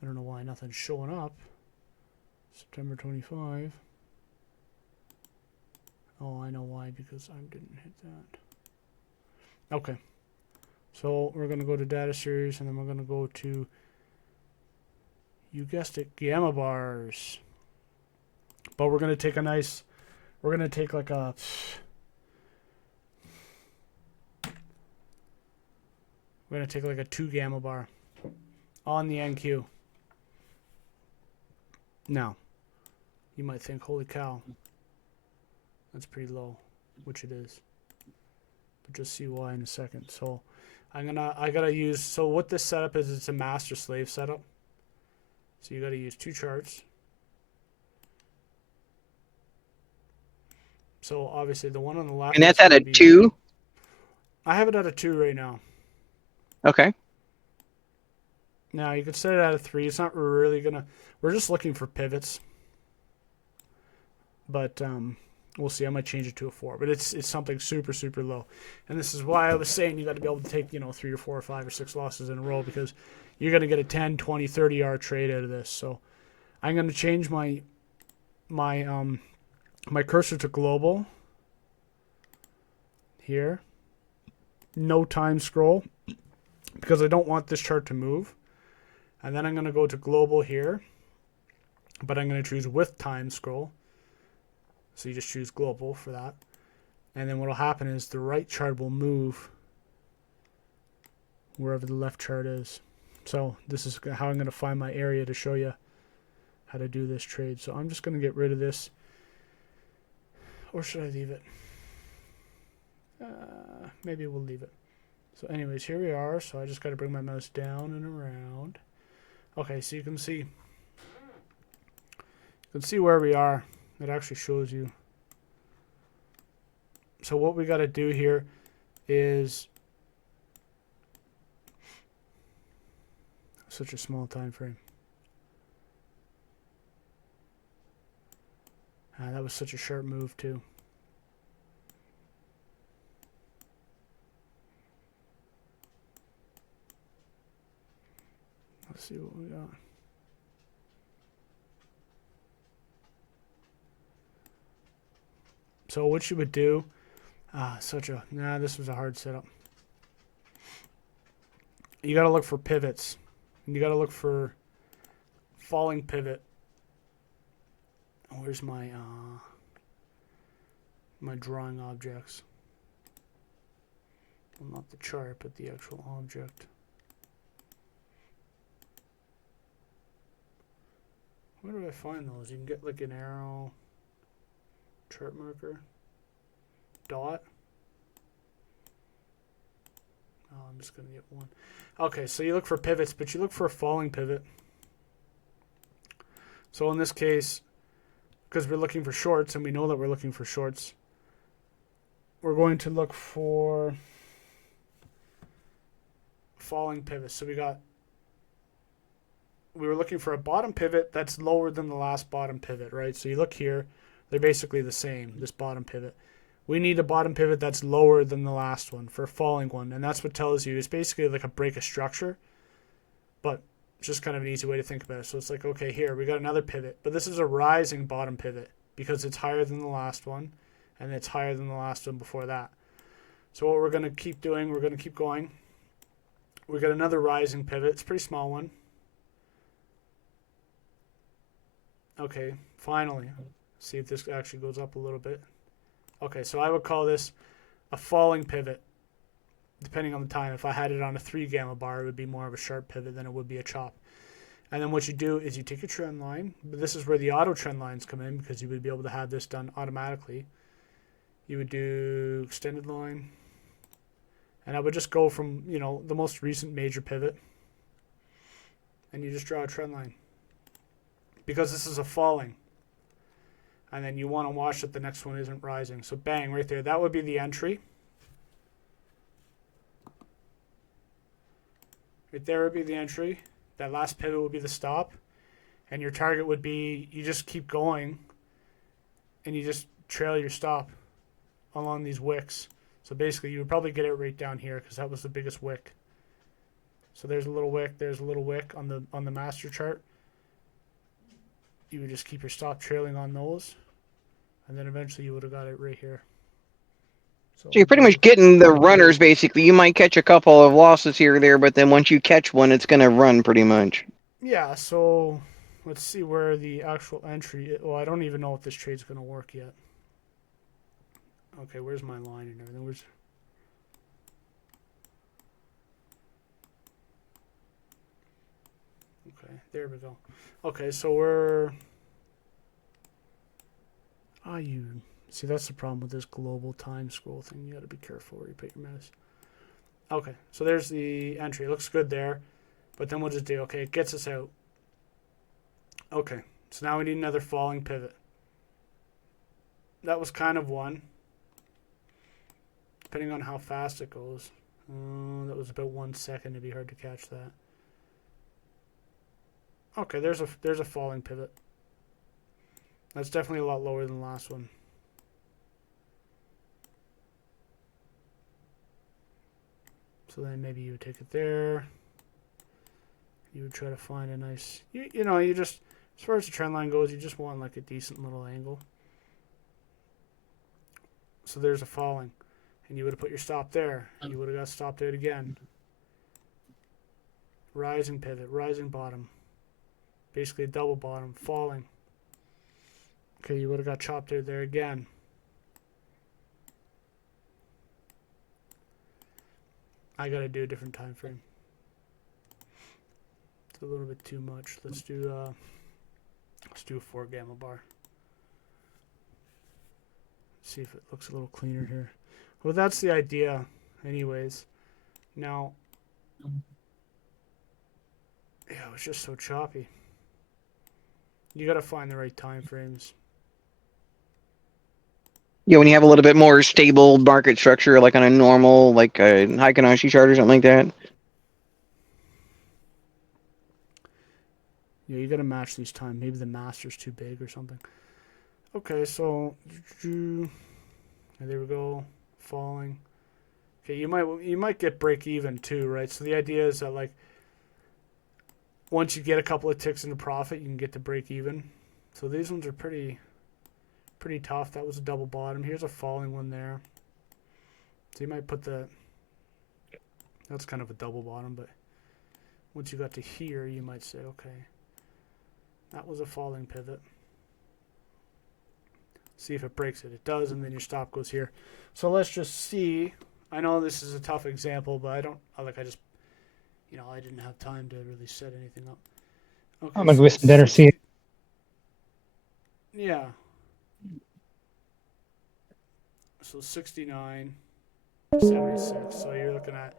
I don't know why nothing's showing up. September 25. Oh, I know why, because I didn't hit that. Okay. So we're going to go to data series, and then we're going to go to, you guessed it, gamma bars. But we're going to take we're going to take like a, we're going to take like a 2 gamma bar on the NQ. Now, you might think, holy cow, that's pretty low, which it is. But just see why in a second. So I gotta use, so what this setup is, it's a master slave setup. So you gotta use 2 charts. So obviously the one on the left. And that's at a 2? I have it at a 2 right now. Okay. Now you could set it at a 3. It's not really gonna, we're just looking for pivots. But we'll see. I might change it to a 4, but it's something super, super low. And this is why I was saying you got to be able to take 3 or 4 or 5 or 6 losses in a row, because you're going to get a 10, 20, 30 yard trade out of this. So I'm going to change my cursor to global here. No time scroll. because I don't want this chart to move. And then I'm going to go to global here, but I'm going to choose with time scroll. So you just choose global for that. And then what will happen is the right chart will move wherever the left chart is. So this is how I'm going to find my area to show you how to do this trade. So I'm just going to get rid of this. Or should I leave it? Maybe we'll leave it. So anyways, here we are. So I just got to bring my mouse down and around. Okay, so you can see where we are. It actually shows you. So what we got to do here is such a small time frame. That was such a sharp move too. Let's see what we got. So what you would do, this was a hard setup. You got to look for pivots. You got to look for falling pivot. Where's my my drawing objects? Well, not the chart, but the actual object. Where do I find those? You can get like an arrow, chart marker, dot. Oh, I'm just going to get one. Okay, so you look for pivots, but you look for a falling pivot. So in this case, because we're looking for shorts, and we know that we're looking for shorts, we're going to look for falling pivots. So we were looking for a bottom pivot that's lower than the last bottom pivot, right? So you look here, they're basically the same, this bottom pivot. We need a bottom pivot that's lower than the last one for a falling one, and that's what tells you. It's basically like a break of structure, but it's just kind of an easy way to think about it. So it's like, okay, here, we got another pivot, but this is a rising bottom pivot because it's higher than the last one, and it's higher than the last one before that. So what we're going to keep doing, we're going to keep going. We got another rising pivot. It's a pretty small one. Okay, finally. See if this actually goes up a little bit. Okay, so I would call this a falling pivot, depending on the time. If I had it on a 3 gamma bar, it would be more of a sharp pivot than it would be a chop. And then what you do is you take your trend line, but this is where the auto trend lines come in because you would be able to have this done automatically. You would do extended line, and I would just go from, the most recent major pivot, and you just draw a trend line. Because this is a falling. And then you want to watch that the next one isn't rising. So bang, right there. That would be the entry. Right there would be the entry. That last pivot would be the stop. And your target would be, you just keep going. And you just trail your stop along these wicks. So basically you would probably get it right down here because that was the biggest wick. So there's a little wick. There's a little wick on the master chart. You would just keep your stop trailing on those, and then eventually you would have got it right here. So you're pretty much getting the runners, basically. You might catch a couple of losses here or there, but then once you catch one, it's going to run pretty much. Yeah, so let's see where the actual entry is. Well, I don't even know if this trade's going to work yet. Okay, where's my line and everything? Okay, there we go. Okay, so we're... See, that's the problem with this global time scroll thing. You got to be careful where you put your mouse. Okay, so there's the entry. It looks good there. But then we'll just do, okay, it gets us out. Okay, so now we need another falling pivot. That was kind of one. Depending on how fast it goes. That was about 1 second. It'd be hard to catch that. Okay, there's a falling pivot. That's definitely a lot lower than the last one. So then maybe you would take it there. You would try to find a nice, you just, as far as the trend line goes, you just want like a decent little angle. So there's a falling. And you would have put your stop there. You would have got stopped out again. rising pivot, rising bottom, basically a double bottom, falling. Okay, you would have got chopped out there again. I gotta do a different time frame. It's a little bit too much. Let's do a 4 gamma bar. See if it looks a little cleaner here. Well, that's the idea, anyways. Now, yeah, it was just so choppy. You gotta find the right time frames. Yeah, when you have a little bit more stable market structure, like on a normal, like a Heikenhashi chart or something like that. Yeah, you gotta match these times. Maybe the master's too big or something. Okay, so there we go, falling. Okay, you might get break even too, right? So the idea is that like once you get a couple of ticks into profit, you can get to break even. So these ones are pretty tough. That was a double bottom. Here's a falling one there. So you might put that's kind of a double bottom, but once you got to here, you might say, okay, that was a falling pivot. See if it breaks it. It does, and then your stop goes here. So let's just see. I know this is a tough example, but I just, I didn't have time to really set anything up. Okay, I'm gonna go with some dinner. See. Yeah. So 69, 76. So you're looking at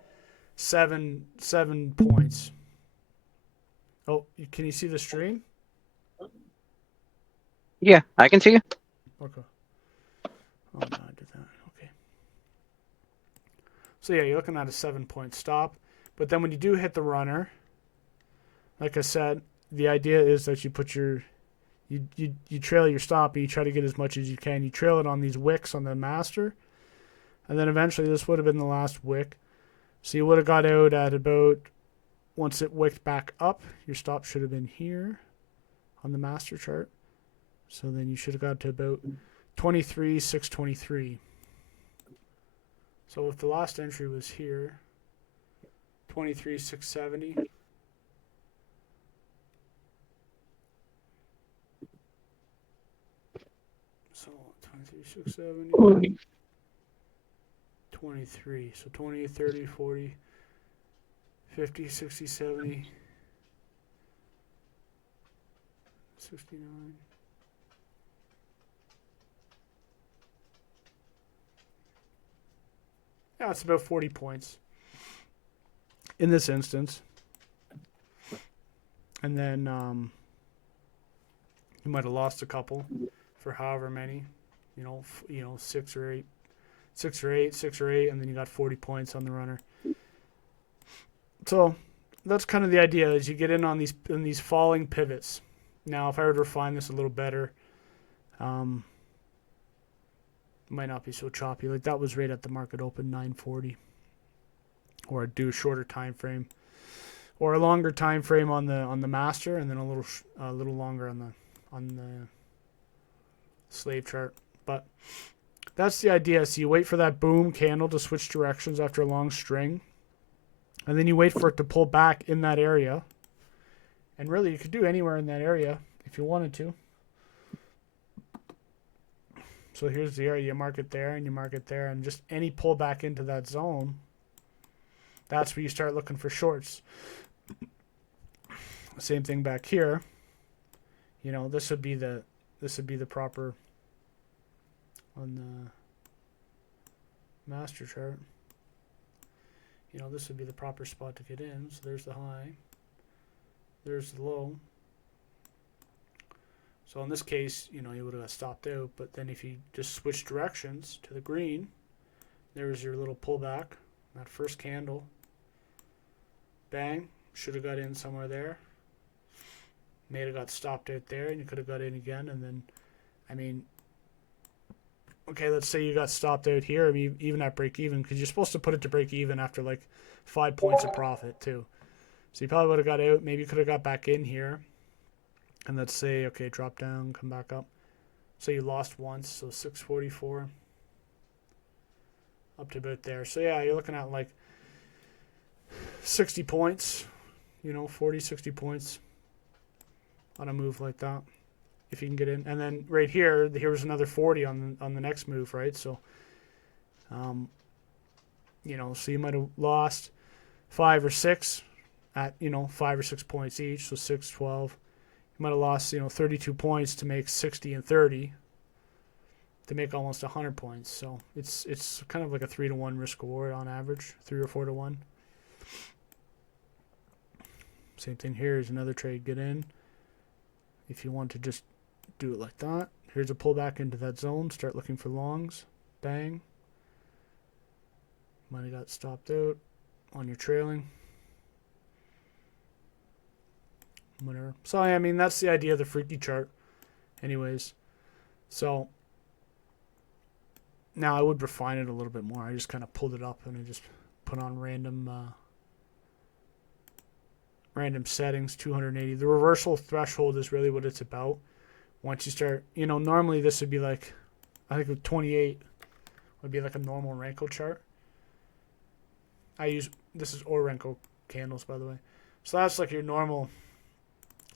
seven points. Oh, can you see the stream? Yeah, I can see you. Okay. Oh no, I did that. Okay. So yeah, you're looking at a 7-point stop. But then when you do hit the runner, like I said, the idea is that you put you trail your stop and you try to get as much as you can. You trail it on these wicks on the master. And then eventually this would have been the last wick. So you would have got out at about, once it wicked back up, your stop should have been here on the master chart. So then you should have got to about 23,623. So if the last entry was here, 23,670. So 23,670. 23. So 20, 30, 40, 50, 60, 70, 69. Yeah, it's about 40 points in this instance. And then you might have lost a couple for however many, 6 or 8, 6 or 8, 6 or 8, and then you got 40 points on the runner. So that's kind of the idea, is you get in on these falling pivots. Now, if I were to refine this a little better, it might not be so choppy. Like that was right at the market open, 940. Or do a shorter time frame, or a longer time frame on the master, and then a little longer on the slave chart. But that's the idea. So you wait for that boom candle to switch directions after a long string, and then you wait for it to pull back in that area. And really, you could do anywhere in that area if you wanted to. So here's the area. You mark it there, and you mark it there, and just any pullback into that zone, that's where you start looking for shorts. Same thing back here. This would be the proper on the master chart. This would be the proper spot to get in. So there's the high. There's the low. So in this case, you would have got stopped out. But then if you just switch directions to the green, there's your little pullback. That first candle. Bang. Should have got in somewhere there. May have got stopped out there, and you could have got in again. And then, okay, let's say you got stopped out here, even at break even, because you're supposed to put it to break even after like 5 points of profit too. So you probably would have got out. Maybe you could have got back in here. And let's say, okay, drop down, come back up. So you lost once, so 644 up to about there. So yeah, you're looking at like 60 points. 40, 60 points on a move like that if you can get in. And then right here, here's another 40 on the next move, right? So, so you might have lost 5 or 6 at 5 or 6 points each, so 6, 12. You might have lost 32 points to make 60 and 30 to make almost 100 points. So it's kind of like a 3-to-1 risk reward on average, 3 or 4-to-1. Same thing here. Here's another trade. Get in. If you want to just do it like that. Here's a pullback into that zone. Start looking for longs. Bang. Might have got stopped out on your trailing. Whatever. So, I mean, that's the idea of the freaky chart. Anyways. So, now I would refine it a little bit more. I just kind of pulled it up and I just put on random settings, 280. The reversal threshold is really what it's about. Once you start, normally this would be like, I think with 28 would be like a normal Renko chart. This is Renko candles, by the way. So that's like your normal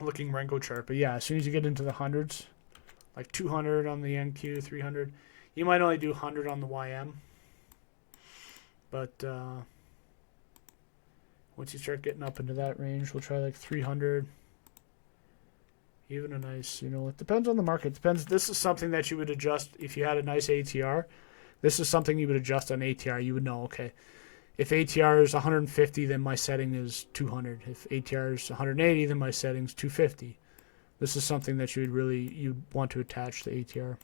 looking Renko chart. But yeah, as soon as you get into the hundreds, like 200 on the NQ, 300, you might only do 100 on the YM. But once you start getting up into that range, we'll try like 300. Even a nice, it depends on the market. Depends. This is something that you would adjust if you had a nice ATR. This is something you would adjust on ATR. You would know, okay, if ATR is 150, then my setting is 200. If ATR is 180, then my setting is 250. This is something that you'd want to attach to ATR.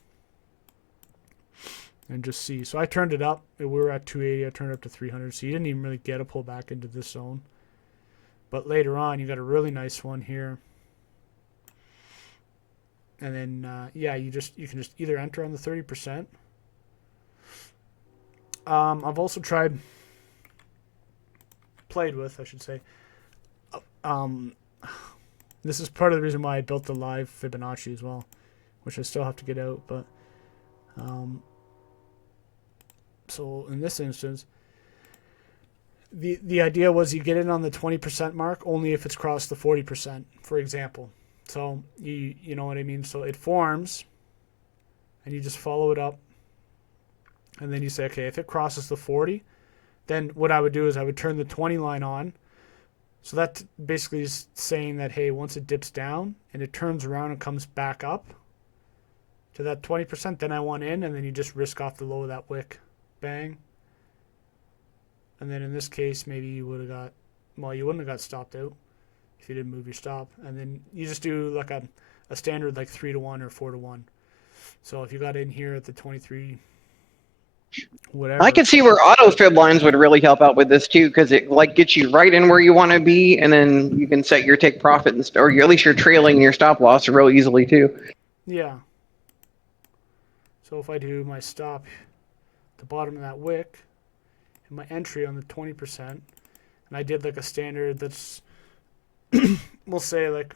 And just see. So I turned it up. We were at 280. I turned it up to 300. So you didn't even really get a pullback into this zone. But later on, you got a really nice one here. And then, you can just either enter on the 30%. I've also played with, I should say. This is part of the reason why I built the live Fibonacci as well, which I still have to get out. But so in this instance, the idea was you get in on the 20% mark only if it's crossed the 40%, for example. So you know what I mean? So it forms, and you just follow it up, and then you say, okay, if it crosses the 40, then what I would do is I would turn the 20 line on. So that basically is saying that, hey, once it dips down and it turns around and comes back up to that 20%, then I want in, and then you just risk off the low of that wick. Bang. And then in this case, maybe you would have got, you wouldn't have got stopped out if you didn't move your stop. And then you just do like a standard like 3-to-1 or 4-to-1. So if you got in here at the 23, whatever. I can see where auto fib lines would really help out with this too, because it like gets you right in where you want to be, and then you can set your take profit or at least you're trailing your stop loss real easily too. Yeah. So if I do my stop at the bottom of that wick and my entry on the 20%, and I did like a standard that's we'll say like,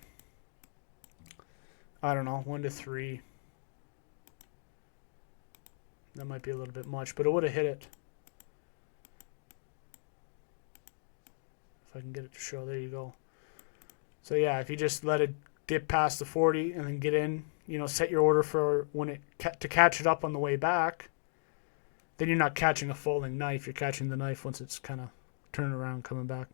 I don't know, 1 to 3. That might be a little bit much, but it would have hit it. If I can get it to show, there you go. So yeah, if you just let it dip past the 40 and then get in, set your order for when to catch it up on the way back, then you're not catching a falling knife. You're catching the knife once it's kind of turning around, coming back.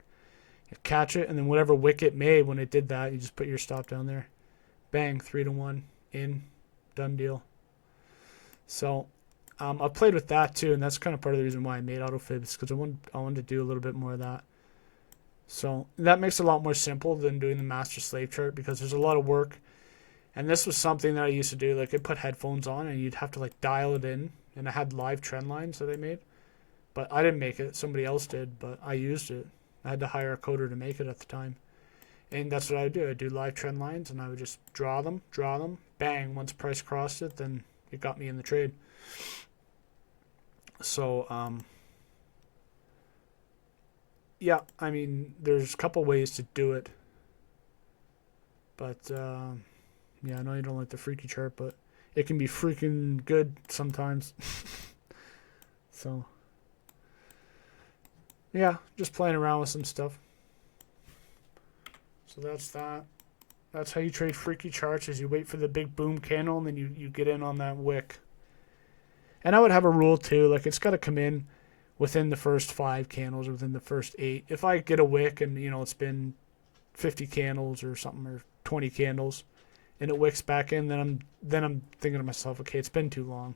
You catch it, and then whatever wick it made when it did that, you just put your stop down there. Bang, 3-to-1, in, done deal. So I've played with that too, and that's kind of part of the reason why I made autofibs, because I wanted to do a little bit more of that. So that makes it a lot more simple than doing the master slave chart, because there's a lot of work. And this was something that I used to do. Like, I'd put headphones on, and you'd have to like dial it in. And I had live trend lines that I made, but I didn't make it. Somebody else did, but I used it. I had to hire a coder to make it at the time. And that's what I would do. I'd do live trend lines, and I would just draw them, bang. Once price crossed it, then it got me in the trade. So, yeah, I mean, there's a couple ways to do it. But, yeah, I know you don't like the freaky chart, but it can be freaking good sometimes. So, yeah, just playing around with some stuff. So that's that. That's how you trade freaky charts, is you wait for the big boom candle and then you get in on that wick. And I would have a rule too, like it's got to come in within the first 5 candles or within the first 8. If I get a wick and it's been 50 candles or something, or 20 candles, and it wicks back in, then I'm thinking to myself, okay, it's been too long.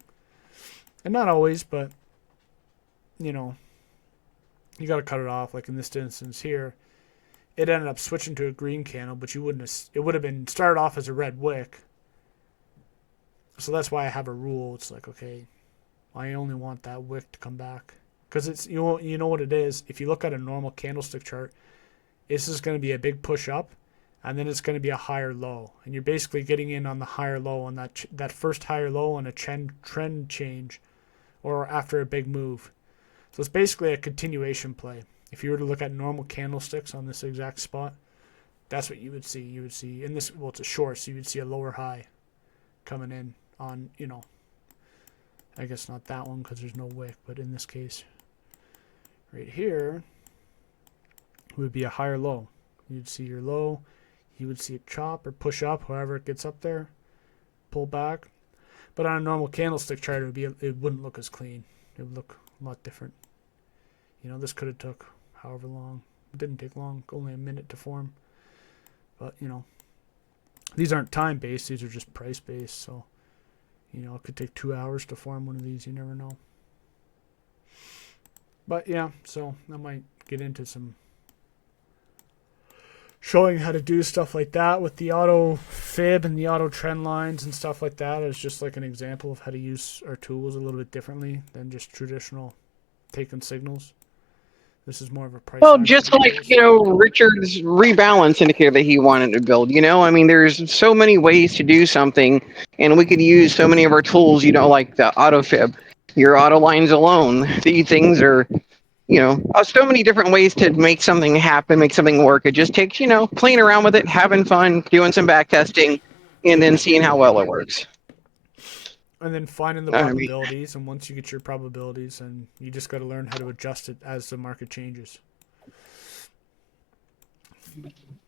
And not always, but you got to cut it off. Like in this instance here, it ended up switching to a green candle, but it would have been started off as a red wick. So that's why I have a rule. It's like, okay, I only want that wick to come back, because it's you know what it is. If you look at a normal candlestick chart, this is going to be a big push up, and then it's going to be a higher low, and you're basically getting in on the higher low on that first higher low on a trend change, or after a big move. So it's basically a continuation play. If you were to look at normal candlesticks on this exact spot, that's what you would see. You would see in this, well, it's a short, so you would see a lower high coming in on, I guess not that one because there's no wick, but in this case, right here, would be a higher low. You'd see your low, you would see it chop or push up, however it gets up there, pull back. But on a normal candlestick chart, it wouldn't look as clean. It would look a lot different. This could have took however long. It didn't take long, only a minute to form. But, these aren't time-based. These are just price-based. So, it could take 2 hours to form one of these. You never know. But, yeah, so I might get into some showing how to do stuff like that with the auto fib and the auto trend lines and stuff like that as just like an example of how to use our tools a little bit differently than just traditional taking signals. This is more of a price. Well, just like, Richard's rebalance indicator that he wanted to build, I mean, there's so many ways to do something, and we could use so many of our tools, like the auto fib, your auto lines alone. These things are, so many different ways to make something happen, make something work. It just takes, playing around with it, having fun, doing some back testing, and then seeing how well it works. And then finding the probabilities, and once you get your probabilities, and you just got to learn how to adjust it as the market changes.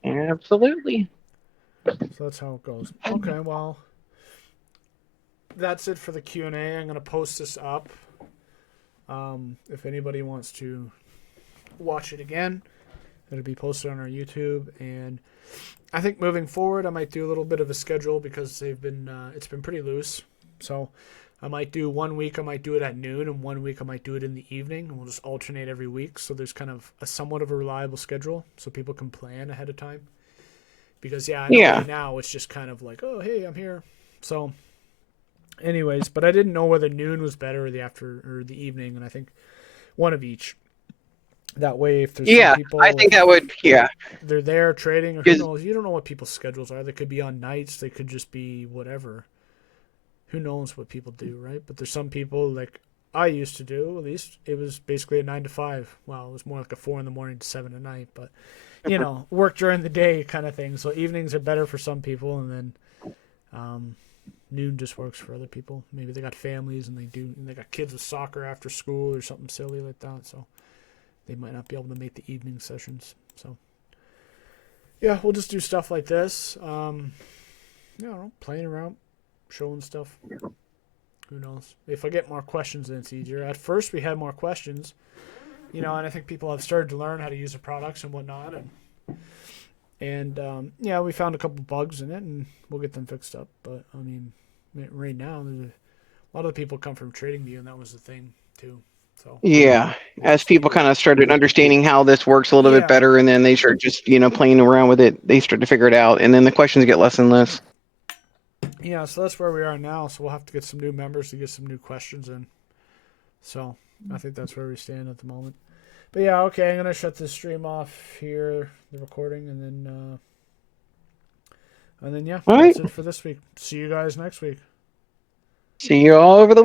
Absolutely. So that's how it goes. Okay, well, that's it for the Q&A. I'm going to post this up. If anybody wants to watch it again, it'll be posted on our YouTube. And I think moving forward, I might do a little bit of a schedule because it's been pretty loose. So I might do 1 week, I might do it at noon, and 1 week I might do it in the evening, and we'll just alternate every week. So there's kind of a somewhat of a reliable schedule so people can plan ahead of time. Because, I know right now it's just kind of like, oh, hey, I'm here. So anyways, but I didn't know whether noon was better or the evening, and I think one of each. That way, if there's some people, I think that would, they're there trading, or who knows, you don't know what people's schedules are. They could be on nights, they could just be whatever. Who knows what people do, right? But there's some people, like I used to do, at least it was basically a 9 to 5. Well, it was more like a 4 in the morning to 7 at night, but work during the day kind of thing. So evenings are better for some people, and then noon just works for other people. Maybe they got families and they got kids with soccer after school or something silly like that. So they might not be able to make the evening sessions. So yeah, we'll just do stuff like this. Playing around, showing stuff. Who knows? If I get more questions, then it's easier. At first, we had more questions, and I think people have started to learn how to use the products and whatnot. And we found a couple bugs in it, and we'll get them fixed up. But I mean, right now, a lot of the people come from TradingView, and that was the thing too. So as people kind of started understanding how this works a little bit better, and then they start just playing around with it, they start to figure it out, and then the questions get less and less. Yeah, so that's where we are now. So we'll have to get some new members to get some new questions in. So I think that's where we stand at the moment. But yeah, okay, I'm gonna shut this stream off here, the recording, and then all right. That's it for this week. See you guys next week. See you all over the